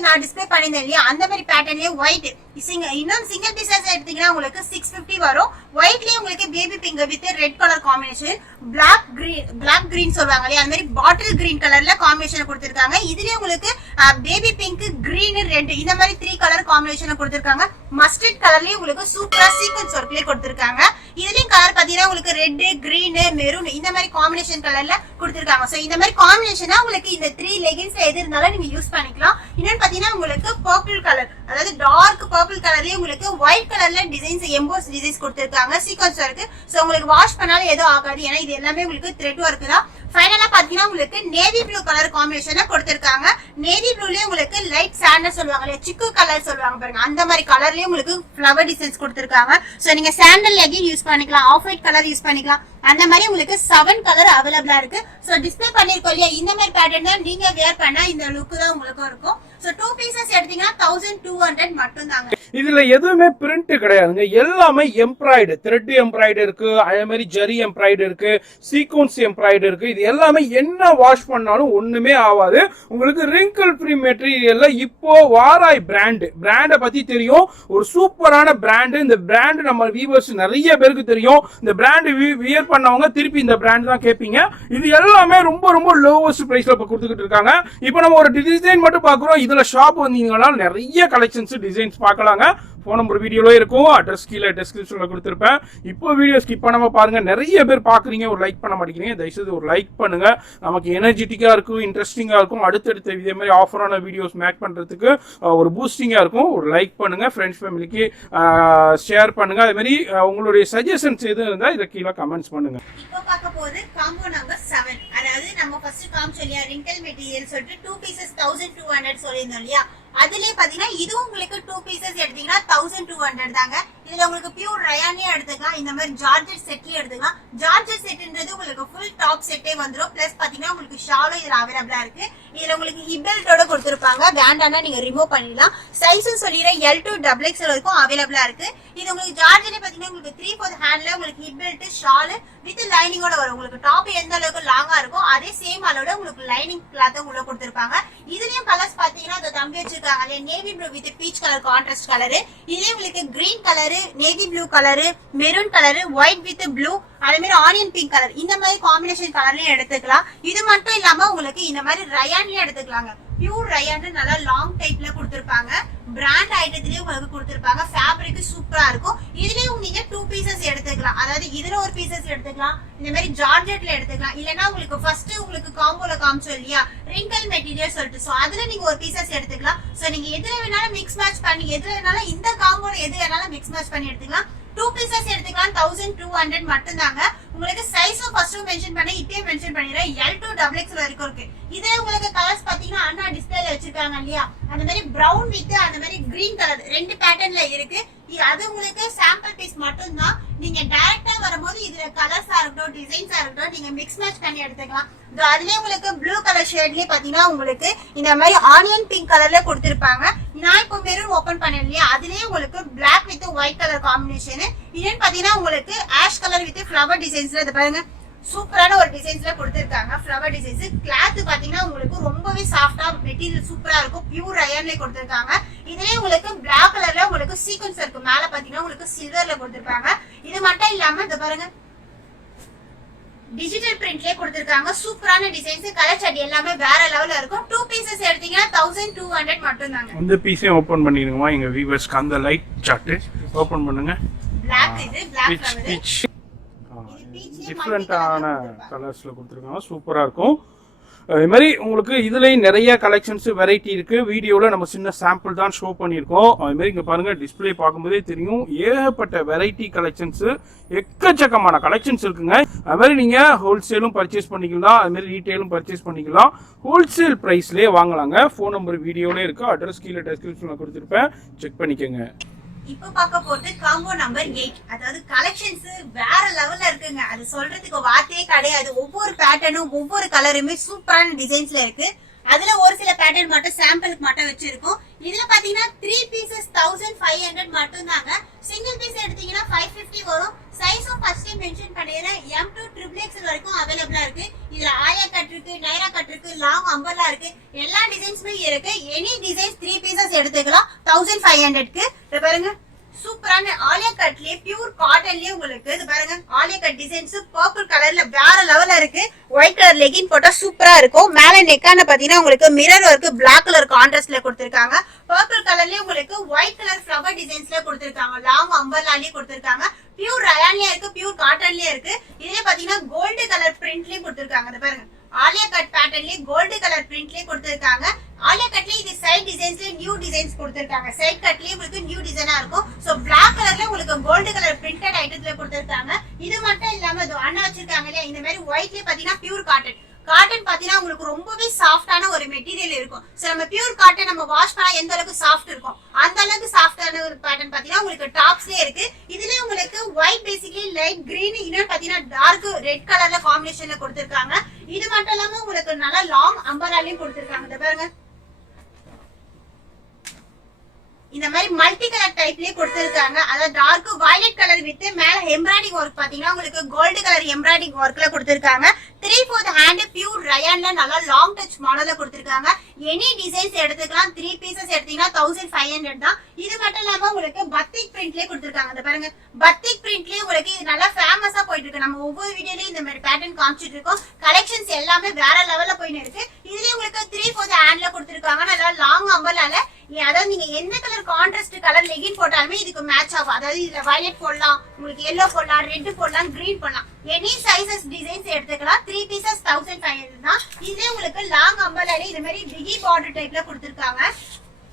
நான் டிஸ்ப்ளே பண்ணிருந்தேன் இல்லையா, அந்த மாதிரி பேட்டர்ன்லயே ஒயிட் இன்னும் சிங்கிள் பீசஸ் எடுத்தீங்கன்னா உங்களுக்கு 650 வரும். ஒயிட்லயே உங்களுக்கு baby pink with red colour combination, black green சொல்லுவாங்க இல்லையா, அந்த மாதிரி பாட்டில் கிரீன் கலர்ல காம்பினேஷன் கொடுத்திருக்காங்க. இதுலயே உங்களுக்கு பேபி பிங்க் கிரீன் ரெட் இந்த மாதிரி 3 கலர் காம்பினேஷன் கொடுத்திருக்காங்க. மஸ்டர்ட் கலர்லயே உங்களுக்கு சூப்பரா சீக்வென்ஸ் ஒர்க்லயே கொடுத்திருக்காங்க. இதுலயும் கலர் பாத்தீங்கன்னா உங்களுக்கு ரெட் கிரீன் மெரூன் இந்த மாதிரி காம்பினேஷன் கலர்ல கொடுத்திருக்காங்க. சோ இந்த மாதிரி காம்பினேஷனா உங்களுக்கு இந்த 3 லெகின்ஸ்ல எது இருந்தாலும் நீங்க யூஸ் பண்ணிக்கலாம். இன்னொன்னு பாத்தீங்கன்னா உங்களுக்கு பர்பிள் கலர், அதாவது டார்க் பர்பிள் கலர்லயே உங்களுக்கு ஒயிட் கலர்ல டிசைன்ஸ் எம்போஸ் டிசைன்ஸ் கொடுத்திருக்காங்க. Sequence work. சோ உங்களுக்கு வாஷ் பண்ணாலும் எதுவும் ஆகாது. ஏன்னா இது எல்லாமே உங்களுக்கு த்ரெட் ஒர்க் தான். ஃபைனலா பாத்தீங்கன்னா உங்களுக்கு நேவி ப்ளூ கலர் காம்பினேஷன்ல கொடுத்திருக்காங்க. நேவி ப்ளூலயே உங்களுக்கு லைட் சாண்டல் சொல்லுவாங்க, சிக்கு கலர் சொல்லுவாங்க பாருங்க, அந்த மாதிரி கலர்லயே உங்களுக்கு ஃப்ளவர் டிசைன்ஸ் கொடுத்திருக்காங்க. சோ நீங்க சாண்டல் லெகின் யூஸ் பண்ணிக்கலாம், ஆஃப் ஒயிட் கலர் யூஸ் பண்ணிக்கலாம். அந்த மாதிரி உங்களுக்கு 7 கலர் அவைலபிளா இருக்கு. சோ டிஸ்ப்ளே பண்ணிருக்கோம் இல்லையா, இந்த மாதிரி பேட்டர்ன் தான் நீங்க வேர் பண்ணா இந்த லுக் தான் உங்களுக்கு இருக்கும். சோ 2 பீசஸ் எடுத்தீங்கன்னா 1200 மட்டும் தாங்க. இதுல எதுவுமே பிரிண்ட் கிடையாதுங்க. எல்லாமே எம்ப்ராய்டு, த்ரெட் எம்ப்ராய்டு இருக்கு, அதே மாதிரி ஜரி எம்ப்ராய்டு இருக்கு, சீக்வன்ஸ் எம்ப்ராய்டு இருக்கு. இது எல்லாமே என்ன வாஷ் பண்ணாலும் ஒண்ணுமே ஆகாது. உங்களுக்கு ரிங்கிள் ஃப்ரீ மெட்டீரியல்ல இப்போ வாராய் பிராண்டை பத்தி தெரியும். ஒரு சூப்பரான பிராண்ட். இந்த பிராண்ட் நம்ம வியூவர்ஸ் நிறைய பேருக்கு தெரியும். இந்த பிராண்ட் வியர் பண்ணவங்க திருப்பி இந்த பிராண்ட் தான் கேட்பீங்க. இது எல்லாமே ரொம்ப ரொம்ப லோவஸ்ட் பிரைஸ்ல இப்ப கொடுத்துக்கிட்டு இருக்காங்க. இப்போ நம்ம ஒரு டிசைன் மட்டும் பாக்குறோம். இதுல ஷாப் வந்தீங்கன்னா நிறைய கலெக்ஷன்ஸ் டிசைன்ஸ் பார்க்கலாங்க. போன் நம்பர் வீடியோல இருக்கும், அட்ரஸ் கீழே டெஸ்கிரிப்ஷன்ல கொடுத்துருப்பேன். இப்போ வீடியோ ஸ்கிப் பண்ணாம பாருங்க. நிறைய பேர் பாக்குறீங்க, ஒரு லைக் பண்ண மாட்டேங்கிறீங்க. தயவுசெய்து ஒரு லைக் பண்ணுங்க. நமக்கு எனர்ஜெட்டிக்கா இருக்கும், இன்ட்ரெஸ்டிங்கா இருக்கும். அடுத்தடுத்த இதே மாதிரி ஆஃபரான வீடியோஸ் மேக் பண்றதுக்கு ஒரு பூஸ்டிங்கா இருக்கும். ஒரு லைக் பண்ணுங்க, ஃப்ரெண்ட்ஸ் ஃபேமிலிக்கு ஷேர் பண்ணுங்க. அதே மாதிரி உங்களுடைய சஜஷன்ஸ் எது இருந்தா இதை கீழே கமெண்ட்ஸ் பண்ணுங்க. இப்போ பார்க்க போகுது காம்போ நம்பர் 7. அதாவது நம்ம ஃபர்ஸ்ட் காமிச்சோம் ரிங்கிள் மெட்டீரியல் சொல்லிட்டு 2 பீசஸ் 1200 சொல்லியிருந்தோம் இல்லையா, அதுலயே பாத்தீங்கன்னா இதுவும் உங்களுக்கு 2 பீசஸ் எடுத்தீங்கன்னா 1200 தாங்க. இதுல உங்களுக்கு பியூர் ரயான்லயே எடுத்துக்கலாம், இந்த மாதிரி ஜார்ஜெட் செட்லயே எடுத்துக்கலாம். ஜார்ஜெட் செட்ன்றது உங்களுக்கு ஃபுல் டாப் செட்டே வந்துடும். பிளஸ் பாத்தீங்கன்னா உங்களுக்கு ஷாலும் இதுல அவைலபிளா இருக்கு. இதுல உங்களுக்கு ஹிபெல்ட்டோட கொடுத்திருப்பாங்க. வேண்டாம்னா நீங்க ரிமூவ் பண்ணிடலாம். சைஸும் சொல்லிடுறேன், L to XXL வரைக்கும் அவைலபிளா இருக்கு. இது உங்களுக்கு ஜார்ஜெட்ல பாத்தீங்கன்னா உங்களுக்கு 3/4 ஹேண்ட்ல உங்களுக்கு ஹிபெல்ட் ஷால் வித் லைனிங்கோட வரும். உங்களுக்கு டாப் எந்த அளவுக்கு லாங்கா இருக்கும் அதே சேம் அளவோட உங்களுக்கு லைனிங் கிளாத்தும் உள்ள கொடுத்திருப்பாங்க. இதுலயும் கலர்ஸ் பாத்தீங்கன்னா அந்த தம்பி வச்சிருக்காங்க navy blue with peach colour contrast colour. இதுலயே உங்களுக்கு green colour, navy blue colour, maroon colour, white with blue, அதே மாதிரி ஆனியன் பிங்க் கலர் இந்த மாதிரி காம்பினேஷன் கலர்லயும் எடுத்துக்கலாம். இது மட்டும் இல்லாம உங்களுக்கு இந்த மாதிரி ரயான்லயும் எடுத்துக்கலாங்க. பியூர் ரயான் நல்லா லாங் டைப்ல கொடுத்திருப்பாங்க. பிராண்ட் ஐட்டத்திலேயே உங்களுக்கு கொடுத்திருப்பாங்க. ஃபேப்ரிக் சூப்பரா இருக்கும். இதுலயும் நீங்க 2 பீசஸ் எடுத்துக்கலாம். அதாவது இதுல ஒரு பீசஸ் எடுத்துக்கலாம், இந்த மாதிரி ஜார்ஜெட்ல எடுத்துக்கலாம். இல்லனா உங்களுக்கு ஃபர்ஸ்ட் உங்களுக்கு காம்போல காமிச்சோம் இல்லையா ரிங்கிள் மெட்டீரியல் சொல்லிட்டு, சோ அதுல நீங்க ஒரு பீசஸ் எடுத்துக்கலாம். சோ நீங்க எதுல வேணாலும் மிக்ஸ் மேட்ச் பண்ணி, எதுல வேணாலும் இந்த காம்போல எது வேணாலும் மிக்ஸ் மேட்ச் பண்ணி எடுத்துக்கலாம். 2 பீசஸ் எடுத்துக்கலாம். 1200 மட்டும் தாங்க. உங்களுக்கு சைஸும் ஃபர்ஸ்ட் மென்ஷன் பண்ணி இப்பயே மென்ஷன் பண்ணிடுறேன், L to XXL வரைக்கும் இருக்கு. இதுல உங்களுக்கு கலர்ஸ் பாத்தீங்கன்னா அண்ணா டிஸ்ப்ளேல வச்சிருக்காங்க இல்லையா, அந்த மாதிரி பிரவுன் வித் அந்த மாதிரி கிரீன் கலர் 2 பேட்டர்ன்ல இருக்கு. அது உங்களுக்கு சாம்பிள் பீஸ் மட்டும் தான். நீங்க டைரக்டா வரும்போது இதுல கலர்ஸா இருக்கட்டும், டிசைன்ஸா இருக்கட்டும் நீங்க மிக்ஸ் மேட்ச் பண்ணி எடுத்துக்கலாம். அதுலயே உங்களுக்கு ப்ளூ கலர் ஷேட்லயே பாத்தீங்கன்னா உங்களுக்கு இந்த மாதிரி ஆனியன் பிங்க் கலர்ல கொடுத்திருப்பாங்க. நான் இப்போ மெரூன் ஓபன் பண்ணேன் இல்லையா, அதுலயே உங்களுக்கு black with white colour combination. இதுன்னு பாத்தீங்கன்னா உங்களுக்கு ஆஷ் கலர் வித் ஃப்ளவர் டிசைன்ஸ்ல இது பாருங்க சூப்பரான ஒரு டிசைன்ஸ்ல கொடுத்திருக்காங்க. ஃப்ளவர் டிசைன்ஸ் கிளாத் பாத்தீங்கன்னா உங்களுக்கு ரொம்பவே சாஃப்டா மெட்டீரியல் சூப்பரா இருக்கும். பியூர் அயர்ன்ல கொடுத்திருக்காங்க. இதுலயே உங்களுக்கு பிளாக் கலர்ல உங்களுக்கு சீக்வென்ஸ் இருக்கு. மேல பாத்தீங்கன்னா உங்களுக்கு சில்வர்ல கொடுத்திருப்பாங்க. இது மட்டும் இல்லாம இந்த பாருங்க டிஜிட்டல் பிரிண்ட்லயே கொடுத்திருக்காங்க. சூப்பரான டிசைன்ஸ், கலர் சார்ட் எல்லாமே வேற லெவல்ல இருக்கும். 2 பீசஸ் எடுத்தீங்கன்னா 1200 மட்டும் தாங்க. இந்த பீஸையும் ஓபன் பண்ணிடுங்கம்மா எங்க வியூவர்ஸ்க்கு. அந்த லைட் சார்ட் ஓபன் பண்ணுங்க. Black இது Black கலர். டிஃப்ரெண்டான கலர்ஸ்ல கொடுத்துருக்காங்க. சூப்பரா இருக்கும். அதே மாதிரி உங்களுக்கு இதுலயும் நிறைய கலெக்ஷன்ஸ் வெரைட்டி இருக்கு. வீடியோல நம்ம சின்ன சாம்பிள் தான் ஷோ பண்ணியிருக்கோம். அதே மாதிரி இங்க பாருங்க, டிஸ்பிளே பார்க்கும்போதே தெரியும் ஏகப்பட்ட வெரைட்டி கலெக்ஷன்ஸ், எக்கச்சக்கமான கலெக்ஷன்ஸ் இருக்குங்க. அது மாதிரி நீங்க ஹோல்சேலும் பர்ச்சேஸ் பண்ணிக்கலாம், அது மாதிரி ரீட்டைலும் பர்ச்சேஸ் பண்ணிக்கலாம். ஹோல்சேல் பிரைஸ்லயே வாங்கலாங்க. ஃபோன் நம்பர் வீடியோல இருக்கு, அட்ரஸ் கீழே டிஸ்கிரிப்ஷன்ல கொடுத்துருப்பேன், செக் பண்ணிக்கோங்க. இப்போ பார்க்க போறது காம்போ நம்பர் 8. அதாவது கலெக்ஷன்ஸ் வேற லெவல்ல இருக்குங்க. அது சொல்றதுக்கு வார்த்தையே கிடையாது. ஒவ்வொரு பேட்டர்னும் ஒவ்வொரு கலருமே சூப்பரான டிசைன்ஸ்ல இருக்கு. அதுல ஒரு சில பேட்டர்ன் மட்டும் சாம்பிளுக்கு மட்டும் வச்சிருக்கோம். இதுல பாத்தீங்கன்னா 3 பீசஸ் 1500 மட்டும் தாங்க. சிங்கிள் பீஸ் எடுத்தீங்கன்னா 550 வரும். சைஸும் ஃபர்ஸ்ட் மென்ஷன் பண்ணிடுறேன், M to XXL வரைக்கும் அவைலபிளா இருக்கு. இதுல ஆயா கட் இருக்கு, நைரா கட் இருக்கு, லாங் அம்பர்லா இருக்கு, எல்லா டிசைன்ஸுமே இருக்கு. எனி டிசைன்ஸ் 3 பீசஸ் எடுத்துக்கலாம் 1500க்கு. இது பாருங்க, சூப்பரான ஆலியா கட்லயே பியூர் காட்டன்லயே உங்களுக்கு இது பாருங்க, ஆலியா கட் டிசைன்ஸ் பர்பிள் கலர்ல வேற லெவல்ல இருக்கு. ஒயிட் கலர் லெகின் போட்டா சூப்பரா இருக்கும். மேல நெக்கான பாத்தீங்கன்னா உங்களுக்கு மிரர் ஒர்க் பிளாக் கலர் கான்ட்ராஸ்ட்ல கொடுத்திருக்காங்க. பர்பிள் கலர்லயே உங்களுக்கு ஒயிட் கலர் ஃப்ளவர் டிசைன்ஸ்ல கொடுத்திருக்காங்க. லாங் அம்பர்லாலயே கொடுத்திருக்காங்க. பியூர் ரயான்லயே இருக்கு, பியூர் காட்டன்லயே இருக்கு. இதுல பாத்தீங்கன்னா கோல்டு கலர் பிரிண்ட்லயே கொடுத்திருக்காங்க. இது பாருங்க, ஆலியா கட் பேட்டர்ன்லயே கோல்டு கலர் பிரிண்ட்லயே கொடுத்திருக்காங்க. ஆலியா கட்லயே இது சைடு டிசைன்ஸ்ல நியூ டிசைன்ஸ் கொடுத்திருக்காங்க. சைடு கட்லயே உங்களுக்கு நியூ டிசைனா இருக்கும். சோ பிளாக் கலர்ல உங்களுக்கு கோல்டு கலர் பிரிண்டட் ஐட்டத்துல கொடுத்திருக்காங்க. இது மட்டும் இல்லாம இது அண்ணா வச்சிருக்காங்க இல்லையா, இந்த மாதிரி ஒயிட்லயே பாத்தீங்கன்னா பியூர் காட்டன். காட்டன் பாத்தீங்கன்னா உங்களுக்கு ரொம்பவே சாஃப்டான ஒரு மெட்டீரியல் இருக்கும். சோ நம்ம பியூர் காட்டன் நம்ம வாஷ் பண்ணா எந்த அளவுக்கு சாஃப்ட் இருக்கும், அந்த அளவுக்கு சாஃப்டான ஒரு பேட்டர்ன் பாத்தீங்கன்னா உங்களுக்கு டாப்ஸ்லயே இருக்கு. இதுலயே உங்களுக்கு ஒயிட் பேசிக்கலி லைட் கிரீன், இன்னும் பாத்தீங்கன்னா டார்க் ரெட் கலர்ல காம்பினேஷன்ல கொடுத்திருக்காங்க. இது மட்டும் இல்லாம உங்களுக்கு நல்லா லாங் அம்பராலையும் கொடுத்திருக்காங்க. இத பாருங்க, இந்த மாதிரி மல்டி கலர் டைப்லயே கொடுத்திருக்காங்க. அதாவது டார்க் வயலட் கலர் வித் மேல எம்ப்ராய்டிங் ஒர்க் பாத்தீங்கன்னா உங்களுக்கு கோல்டு கலர் எம்ப்ராய்டிங் ஒர்க்ல கொடுத்திருக்காங்க. 3/4 ஹேண்ட் பியூர் ரயான்ல நல்லா லாங் டச் மாடல்ல கொடுத்திருக்காங்க. எனி டிசைன்ஸ் எடுத்துக்கலாம். 3 பீசஸ் எடுத்தீங்கன்னா 1500 தான். இது மட்டும் இல்லாம உங்களுக்கு பத்திக் பிரிண்ட்லயே கொடுத்திருக்காங்க. இந்த பாருங்க, பத்திக் பிரிண்ட்லயே உங்களுக்கு இது நல்லா ஃபேமஸா போயிட்டு இருக்கு. நம்ம ஒவ்வொரு வீடியோலயும் இந்த மாதிரி பேட்டர்ன் காமிச்சிட்டு இருக்கோம். கலெக்ஷன்ஸ் எல்லாமே வேற லெவல்ல போயிட்டு இருக்கு. இதுலயே உங்களுக்கு 3/4 ஹேண்ட்ல கொடுத்திருக்காங்க. நல்லா லாங் அம்பர்லால, அதாவது நீங்க எந்த கலர் கான்ட்ராஸ்ட் கலர் லெகின் போட்டாலுமே இதுக்கு மேட்ச் ஆகும். அதாவது இதுல வயலட் போடலாம், உங்களுக்கு yellow போடலாம், ரெட் போடலாம், கிரீன் போடலாம். எனி சைஸஸ் டிசைன்ஸ் எடுத்துக்கலாம். 3 பீசஸ் 1500 தான். இதே உங்களுக்கு லாங் அம்பர்லால இந்த மாதிரி பிகி பார்டர் டைப்ல கொடுத்திருக்காங்க.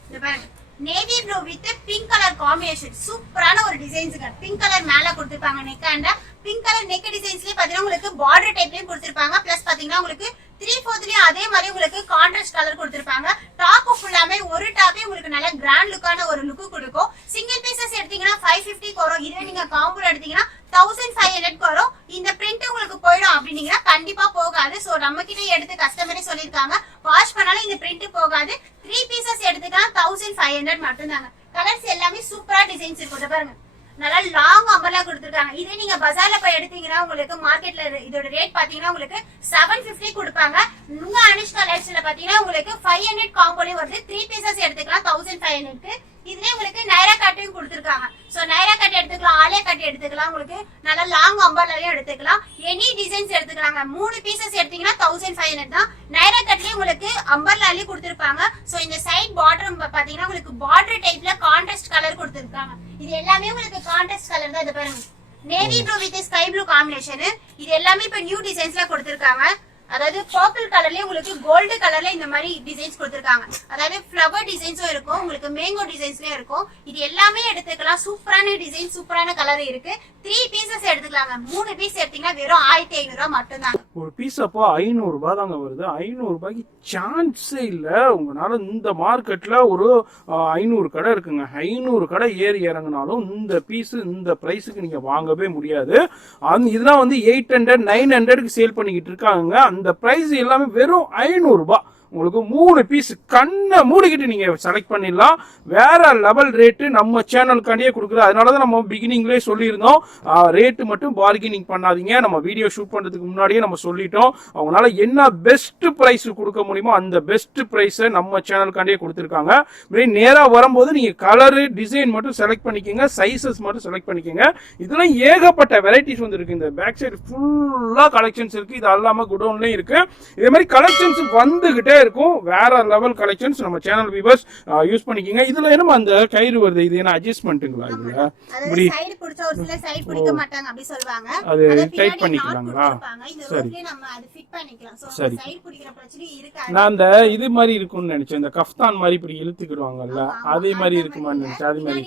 இந்த பாருங்க, navy blue with pink colour combination, சூப்பரான ஒரு டிசைன்ஸ்ங்க. பிங்க் கலர் மேல கொடுத்திருப்பாங்க neck and pink colour neck டிசைன்ஸ்லயே பாத்தீங்கன்னா உங்களுக்கு பார்டர் டைப்லயும் கொடுத்திருப்பாங்க. பிளஸ் பாத்தீங்கன்னா உங்களுக்கு 3/4லயும் அதே மாதிரி உங்களுக்கு கான்ட்ராஸ்ட் கலர் கொடுத்திருப்பாங்க. டாப் ஃபுல்லாமே ஒரு டாப்பே உங்களுக்கு நல்ல கிராண்ட் லுக்கான ஒரு லுக் கொடுக்கும். சிங்கிள் பீசஸ் எடுத்தீங்கன்னா 550 வரும். இதே நீங்க காம்போ எடுத்தீங்கன்னா 1500 வரும். இந்த பிரிண்ட் உங்களுக்கு போயிடும் அப்படின்னீங்கன்னா கண்டிப்பா போகாது. சோ நம்ம கிட்ட எடுத்து கஸ்டமரே சொல்லிருக்காங்க, வாஷ் பண்ணாலும் இந்த பிரிண்ட் போகாது. 3 பீசஸ் எடுத்துக்கலாம் 1500 மட்டும் தாங்க. கலர்ஸ் எல்லாமே சூப்பரா டிசைன்ஸ் இருக்கும். பாருங்க, நல்லா லாங் அம்பர்லா கொடுத்திருக்காங்க. இதே நீங்க பஜார்ல போய் எடுத்தீங்கன்னா உங்களுக்கு மார்க்கெட்ல இதோட ரேட் பாத்தீங்கன்னா உங்களுக்கு 750 கொடுப்பாங்க. உங்க அனுஷ்கா லைஃப்ஸ்ல பாத்தீங்கன்னா உங்களுக்கு 500 காம்போலயே வருது. 3 பீசஸ் எடுத்துக்கலாம் 1500க்கு. இதுல உங்களுக்கு நைரா கட்டையும் கொடுத்திருக்காங்க. சோ நைரா கட் எடுத்துக்கலாம், ஆலியா கட் எடுத்துக்கலாம், உங்களுக்கு நல்லா லாங் அம்பர்லாலையும் எடுத்துக்கலாம். எனி டிசைன்ஸ் எடுத்துக்கலாங்க. 3 பீசஸ் எடுத்தீங்கன்னா 1500 தான். நைரா கட்லயே உங்களுக்கு அம்பர்லாலையும் கொடுத்திருப்பாங்க. சோ இந்த சைட் பார்டர் பாத்தீங்கன்னா உங்களுக்கு பார்டர் டைப்ல கான்ட்ராஸ்ட் கலர் கொடுத்திருக்காங்க. இது எல்லாமே உங்களுக்கு கான்ட்ராஸ்ட் கலர் தான். இது பாருங்க, navy blue with sky blue combination. இது எல்லாமே இப்ப நியூ டிசைன்ஸ்ல கொடுத்திருக்காங்க. அதாவது பர்பிள் கலர்லயே உங்களுக்கு கோல்டு கலர்ல இந்த மாதிரி டிசைன்ஸ் கொடுத்திருக்காங்க. அதாவது ஃப்ளவர் டிசைன்ஸும் இருக்கும், உங்களுக்கு மேங்கோ டிசைன்ஸ்லயும் இருக்கும். இது எல்லாமே எடுத்துக்கலாம். சூப்பரான டிசைன், சூப்பரான கலர் இருக்கு. 3 பீசஸ் எடுத்துக்கலாங்க. 3 பீஸ் எடுத்தீங்கன்னா வெறும் 1500 மட்டும் தான். ஒரு பீஸ் அப்போ 500 ரூபாய் தாங்க வருது. 500 ரூபாய்க்கு சான்ஸே இல்ல. உங்களால இந்த மார்க்கெட்ல ஒரு 500 கடை இருக்குங்க. 500 கடை ஏறி இறங்கினாலும் இந்த பீஸ் இந்த பிரைஸுக்கு நீங்க வாங்கவே முடியாது. இதெல்லாம் வந்து 800 900க்கு சேல் பண்ணிக்கிட்டு இருக்காங்க. அந்த பிரைஸ் எல்லாமே வெறும் 500 ரூபாய். உங்களுக்கு 3 பீஸ் கண்ணை மூடிக்கிட்டு நீங்க செலக்ட் பண்ணிடலாம். வேற லெவல் ரேட்டு நம்ம சேனலுக்காண்டியே கொடுக்குறோம். அதனாலதான் நம்ம பிகினிங்லேயே சொல்லியிருந்தோம், ரேட்டு மட்டும் பார்கெனிங் பண்ணாதீங்க. நம்ம வீடியோ ஷூட் பண்றதுக்கு முன்னாடியே நம்ம சொல்லிட்டோம். அவங்களால என்ன பெஸ்ட் பிரைஸ் கொடுக்க முடியுமோ அந்த பெஸ்ட் பிரைஸை நம்ம சேனலுக்காண்டியே கொடுத்துருக்காங்க. நேரா வரும்போது நீங்க கலரு டிசைன் மட்டும் செலக்ட் பண்ணிக்கோங்க, சைசஸ் மட்டும் செலக்ட் பண்ணிக்கோங்க. இதுல ஏகப்பட்ட வெரைட்டிஸ் வந்து இருக்கு. இந்த பேக் சைடு ஃபுல்லா கலெக்ஷன்ஸ் இருக்கு. இது அல்லாம குடோன்லயும் இருக்கு. இதே மாதிரி கலெக்ஷன்ஸ் வந்துகிட்டே இருக்கும். வேற லெவல் கலெக்ஷன்ஸ் நம்ம சேனல் வியூவர்ஸ் யூஸ் பண்ணிக்கோங்க. இதுல என்ன அந்த கயிறு வருது, இது என்ன அட்ஜஸ்ட்மெண்ட்டுங்களா? இதுல இப்படி சைடு பிடிச்சா ஒரு சில சைடு பிடிக்க மாட்டாங்க அப்படி சொல்வாங்க. அது டைட் பண்ணிக்கலாங்களா? சரி நம்ம அது ஃபிட் பண்ணிக்கலாம். சோ சரி, சைடு பிடிக்கிற பிரச்சனை இருக்காது. நான் அந்த இது மாதிரி இருக்கும்னு நினைச்சேன், இந்த கஃப்தான் மாதிரி இப்படி இழுத்துக்கிடுவாங்கல்ல, அதே மாதிரி இருக்குமான்னு நினைச்சேன். அது மாதிரி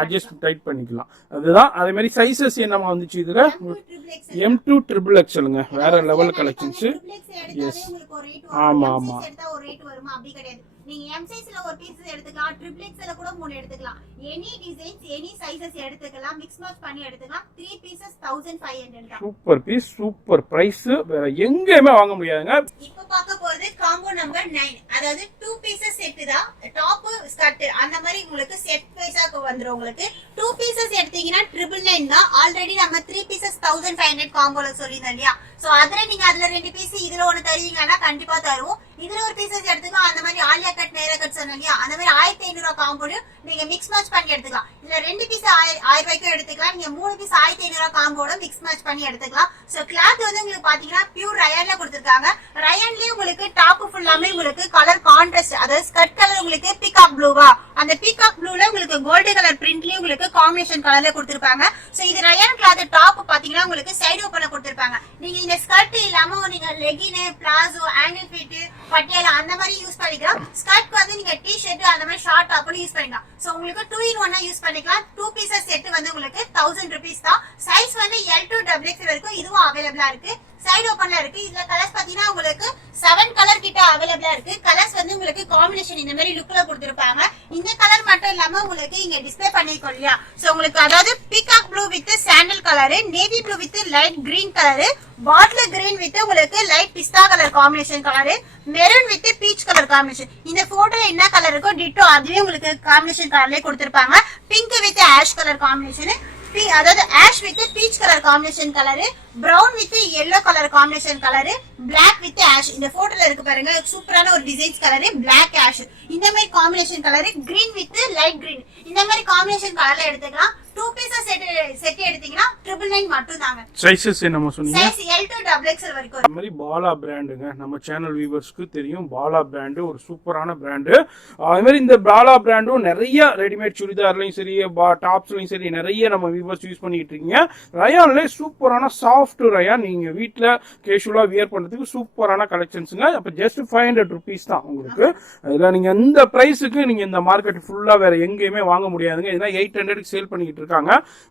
அட்ஜஸ்ட் டைட் பண்ணிக்கலாம். அதுதான். அதே மாதிரி சைசஸ் என்னமா வந்துச்சு இதுல? M2 XXXLங்க. வேற லெவல் கலெக்ஷன்ஸ். எஸ், ஆமா ஆமா. ஒரு ரேட் வருமா? அப்படி கிடையாது. நீங்க M சைஸ்ல ஒரு பீஸ் எடுத்துக்கலாம், ட்ரிபிள் எக்ஸ்ல கூட 3 எடுத்துக்கலாம். எனி டிசைன்ஸ் எனி சைஸஸ் எடுத்துக்கலாம், மிக்ஸ் மேட்ச் பண்ணி எடுத்துக்கலாம். 3 பீசஸ் 1500 தான். Super piece, super price. வேற எங்கேயுமே வாங்க முடியாதுங்க. இப்போ பார்க்க போறது காம்போ நம்பர் 9. அதாவது 2 பீசஸ் செட் தான். டாப் ஸ்கர்ட் அந்த மாதிரி உங்களுக்கு செட் வைஸா வந்துரும். உங்களுக்கு 2 பீசஸ் எடுத்தீங்கன்னா 999 தான். ஆல்ரெடி நம்ம 3 பீசஸ் 1500 காம்போல சொல்லிருந்தோம் இல்லையா? சோ அதுல நீங்க அதுல 2 பீஸ் இதுல ஒன்னு தருவீங்கன்னா கண்டிப்பா தருவோம். இதுல ஒரு பீசஸ் எடுத்துக்கலாம். அந்த மாதிரி ஆலியா கட் நேரா கட் சொன்னீங்க, அந்த மாதிரி 1500 காம்போல நீங்க மிக்ஸ் மேட்ச் பண்ணி எடுத்துக்கலாம். இதுல 2 பீஸ் 1000 ரூபாய்க்கு எடுத்துக்கலாம். நீங்க 3 பீஸ் 1500 காம்போல மிக்ஸ் மேட்ச் பண்ணி எடுத்துக்கலாம். சோ கிளாத் வந்து உங்களுக்கு பாத்தீங்கன்னா பியூர் ரயான்ல கொடுத்திருக்காங்க. ரயான்லயே உங்களுக்கு டாப் ஃபுல்லாமே உங்களுக்கு கலர் கான்ட்ராஸ்ட், அதாவது ஸ்கர்ட் கலர் உங்களுக்கு பீகாக் ப்ளூவா, அந்த பீகாக் ப்ளூல உங்களுக்கு கோல்டு கலர் பிரிண்ட்லயே உங்களுக்கு காம்பினேஷன் கலர்ல கொடுத்திருப்பாங்க. சோ இது ரயான் கிளாத் டாப் பாத்தீங்கன்னா உங்களுக்கு சைடு ஓபன்ல கொடுத்திருப்பாங்க. நீங்க இந்த ஸ்கர்ட் இல்லாம நீங்க legging, palazzo, angle fit, Patiala அந்த மாதிரி யூஸ் பண்ணிக்கலாம். ஸ்கர்ட் வந்து நீங்க டி-ஷர்ட் அந்த மாதிரி ஷார்ட் டாப்ல யூஸ் பண்ணிக்கலாம். சோ உங்களுக்கு 2 in 1 யூஸ் பண்ணிக்கலாம். 2 பீசஸ் செட் வந்து உங்களுக்கு 1000 rupees தான். சைஸ் வந்து L to XXL வரைக்கும் இதுவும் அவேலபிளா இருக்கு. சைடு ஓபன்ல இருக்கு. இதுல கலர்ஸ் பாத்தீங்கன்னா உங்களுக்கு 7 கலர் கிட்ட அவேலபிளா இருக்கு. கலர்ஸ் வந்து உங்களுக்கு காம்பினேஷன் இந்த மாதிரி லுக்ல கொடுத்திருப்பாங்க. இந்த கலர் மட்டும் இல்லாம உங்களுக்கு இங்க டிஸ்ப்ளே பண்ணிருக்கோம் இல்லையா? சோ உங்களுக்கு அதாவது peacock blue with sandal colour, navy blue with light green colour, bottle green with உங்களுக்கு light pista colour combination colour, maroon with peach colour combination. இந்த போட்டோல என்ன கலர் இருக்கோ டிட்டோ அதுவே உங்களுக்கு காம்பினேஷன் கலர்லயே கொடுத்திருப்பாங்க. Pink with ash colour combination, அதாவது ash with peach colour combination colour, brown with yellow colour combination colour, black with ash. இந்த போட்டோல இருக்கு பாருங்க, சூப்பரான ஒரு டிசைன்ஸ் கலர் பிளாக் ஆஷ். இந்த மாதிரி combination colour, green with light green, இந்த மாதிரி காம்பினேஷன் கலர்ல எடுத்துக்கலாம். 2 பீசஸ் செட் எடுத்தீங்கன்னா 999 மட்டும் தாங்க. சைஸஸ் என்னமா சொன்னீங்க? சைஸ் L to XXL வரைக்கும். இந்த மாதிரி பாலா பிராண்டுங்க, நம்ம சேனல் வியூவர்ஸ்க்கு தெரியும். பாலா பிராண்டு ஒரு சூப்பரான பிராண்டு. அதே மாதிரி இந்த பாலா பிராண்டும் நிறைய ரெடிமேட் சுடிதார்லயும் சரி, டாப்ஸ்லயும் சரி நிறைய நம்ம வியூவர்ஸ் யூஸ் பண்ணிட்டு இருக்கீங்க. ரயான்ல சூப்பரான சாஃப்ட் ரயான், நீங்க வீட்டுல கேஷுவலா வியர் பண்றதுக்கு சூப்பரான கலெக்ஷன்ஸுங்க. அப்ப ஜஸ்ட் 500 rupees தான் உங்களுக்கு. அதுல நீங்க இந்த பிரைஸுக்கு நீங்க இந்த மார்க்கெட் ஃபுல்லா வேற எங்கேயுமே வாங்க முடியாதுங்க. இதெல்லாம் 800 சேல் பண்ணிட்டு இருக்காங்க.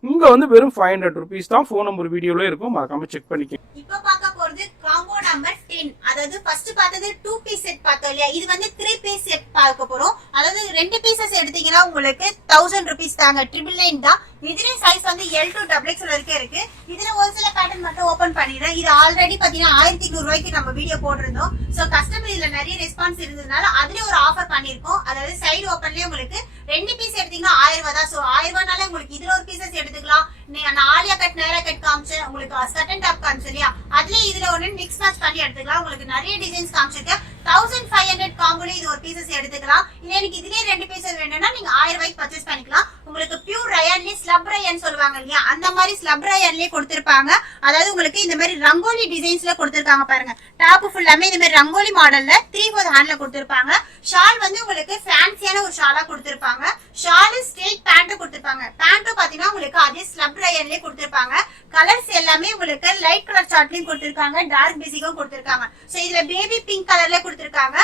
இங்க வந்து வெறும் 500 rupees தான். போன் நம்பர் வீடியோல இருக்கும், மறக்காம செக் பண்ணிக்கங்க. இப்போ பார்க்க போறது காம்போ நம்பர் 10. அதாவது ஃபர்ஸ்ட் பார்த்தது 2 பீஸ் செட் பார்த்தோம் இல்லையா? இது வந்து 3 பீஸ் செட் பார்க்க போறோம். அதாவது 2 பீசஸ் எடுத்தீங்கன்னா உங்களுக்கு 1000 rupees தாங்க. 999 தான். இதுல சைஸ் வந்து L to XXL வரைக்கும் இருக்கு. இதுல ஒரு சில பேட்டர்ன் மட்டும் ஓபன் பண்ணிடுறேன். இது ஆல்ரெடி பாத்தீங்கன்னா 1200 ரூபாய்க்கு நம்ம வீடியோ போட்டிருந்தோம். சோ கஸ்டமர் இதுல நிறைய ரெஸ்பான்ஸ் இருந்ததுனால அதுல ஒரு ஆஃபர் பண்ணிருக்கோம். அதாவது சைடு ஓபன்லயே உங்களுக்கு 2 பீஸ் எடுத்தீங்கன்னா 1000 ரூபாய் தான். சோ 1000 ரூபாய்னால உங்களுக்கு இதுல ஒரு பீசஸ் எடுத்துக்கலாம். நீங்க ஆலியா கட் நேரா கட் காமிச்சேன், உங்களுக்கு ஸ்கர்ட் அண்ட் டாப் காமிச்சேன் இல்லையா? அதுல இதுல ஒன்னு மிக்ஸ் மேட்ச் பண்ணி எடுத்துக்கலாம். உங்களுக்கு நிறைய டிசைன்ஸ் காமிச்சிருக்கேன். 1500 காம்போல இது ஒரு பீசஸ் எடுத்துக்கலாம். இல்ல எனக்கு இதுலயே 2 பீசஸ் வேணும்னா நீங்க 1000 ரூபாய்க்கு பர்ச்சேஸ் பண்ணிக்கலாம். உங்களுக்கு பியூர் ரயான்லயே ஸ்லப் ரயான் சொல்லுவாங்க இல்லையா? அந்த மாதிரி ஸ்லப் ரயான்லயே கொடுத்திருப்பாங்க. அதாவது உங்களுக்கு இந்த மாதிரி ரங்கோலி டிசைன்ஸ்ல கொடுத்திருக்காங்க பாருங்க. டாப் ஃபுல்லாமே இந்த மாதிரி ரங்கோலி மாடல்ல 3/4 ஹேண்ட்ல கொடுத்திருப்பாங்க. ஷால் வந்து உங்களுக்கு ஃபேன்சியான ஒரு ஷாலா கொடுத்திருப்பாங்க. ஷால் ஸ்ட்ரெயிட் பேண்ட் கொடுத்திருப்பாங்க. பேண்ட்டும் பாத்தீங்கன்னா உங்களுக்கு அதே ஸ்லப் ரயான்லயே கொடுத்திருப்பாங்க. கலர்ஸ் எல்லாமே உங்களுக்கு லைட் கலர் சார்ட்லயும் கொடுத்திருக்காங்க, டார்க் பேசிக்கும் கொடுத்திருக்காங்க. சோ இதுல பேபி பிங்க் கலர்ல கொடுத்திருக்காங்க.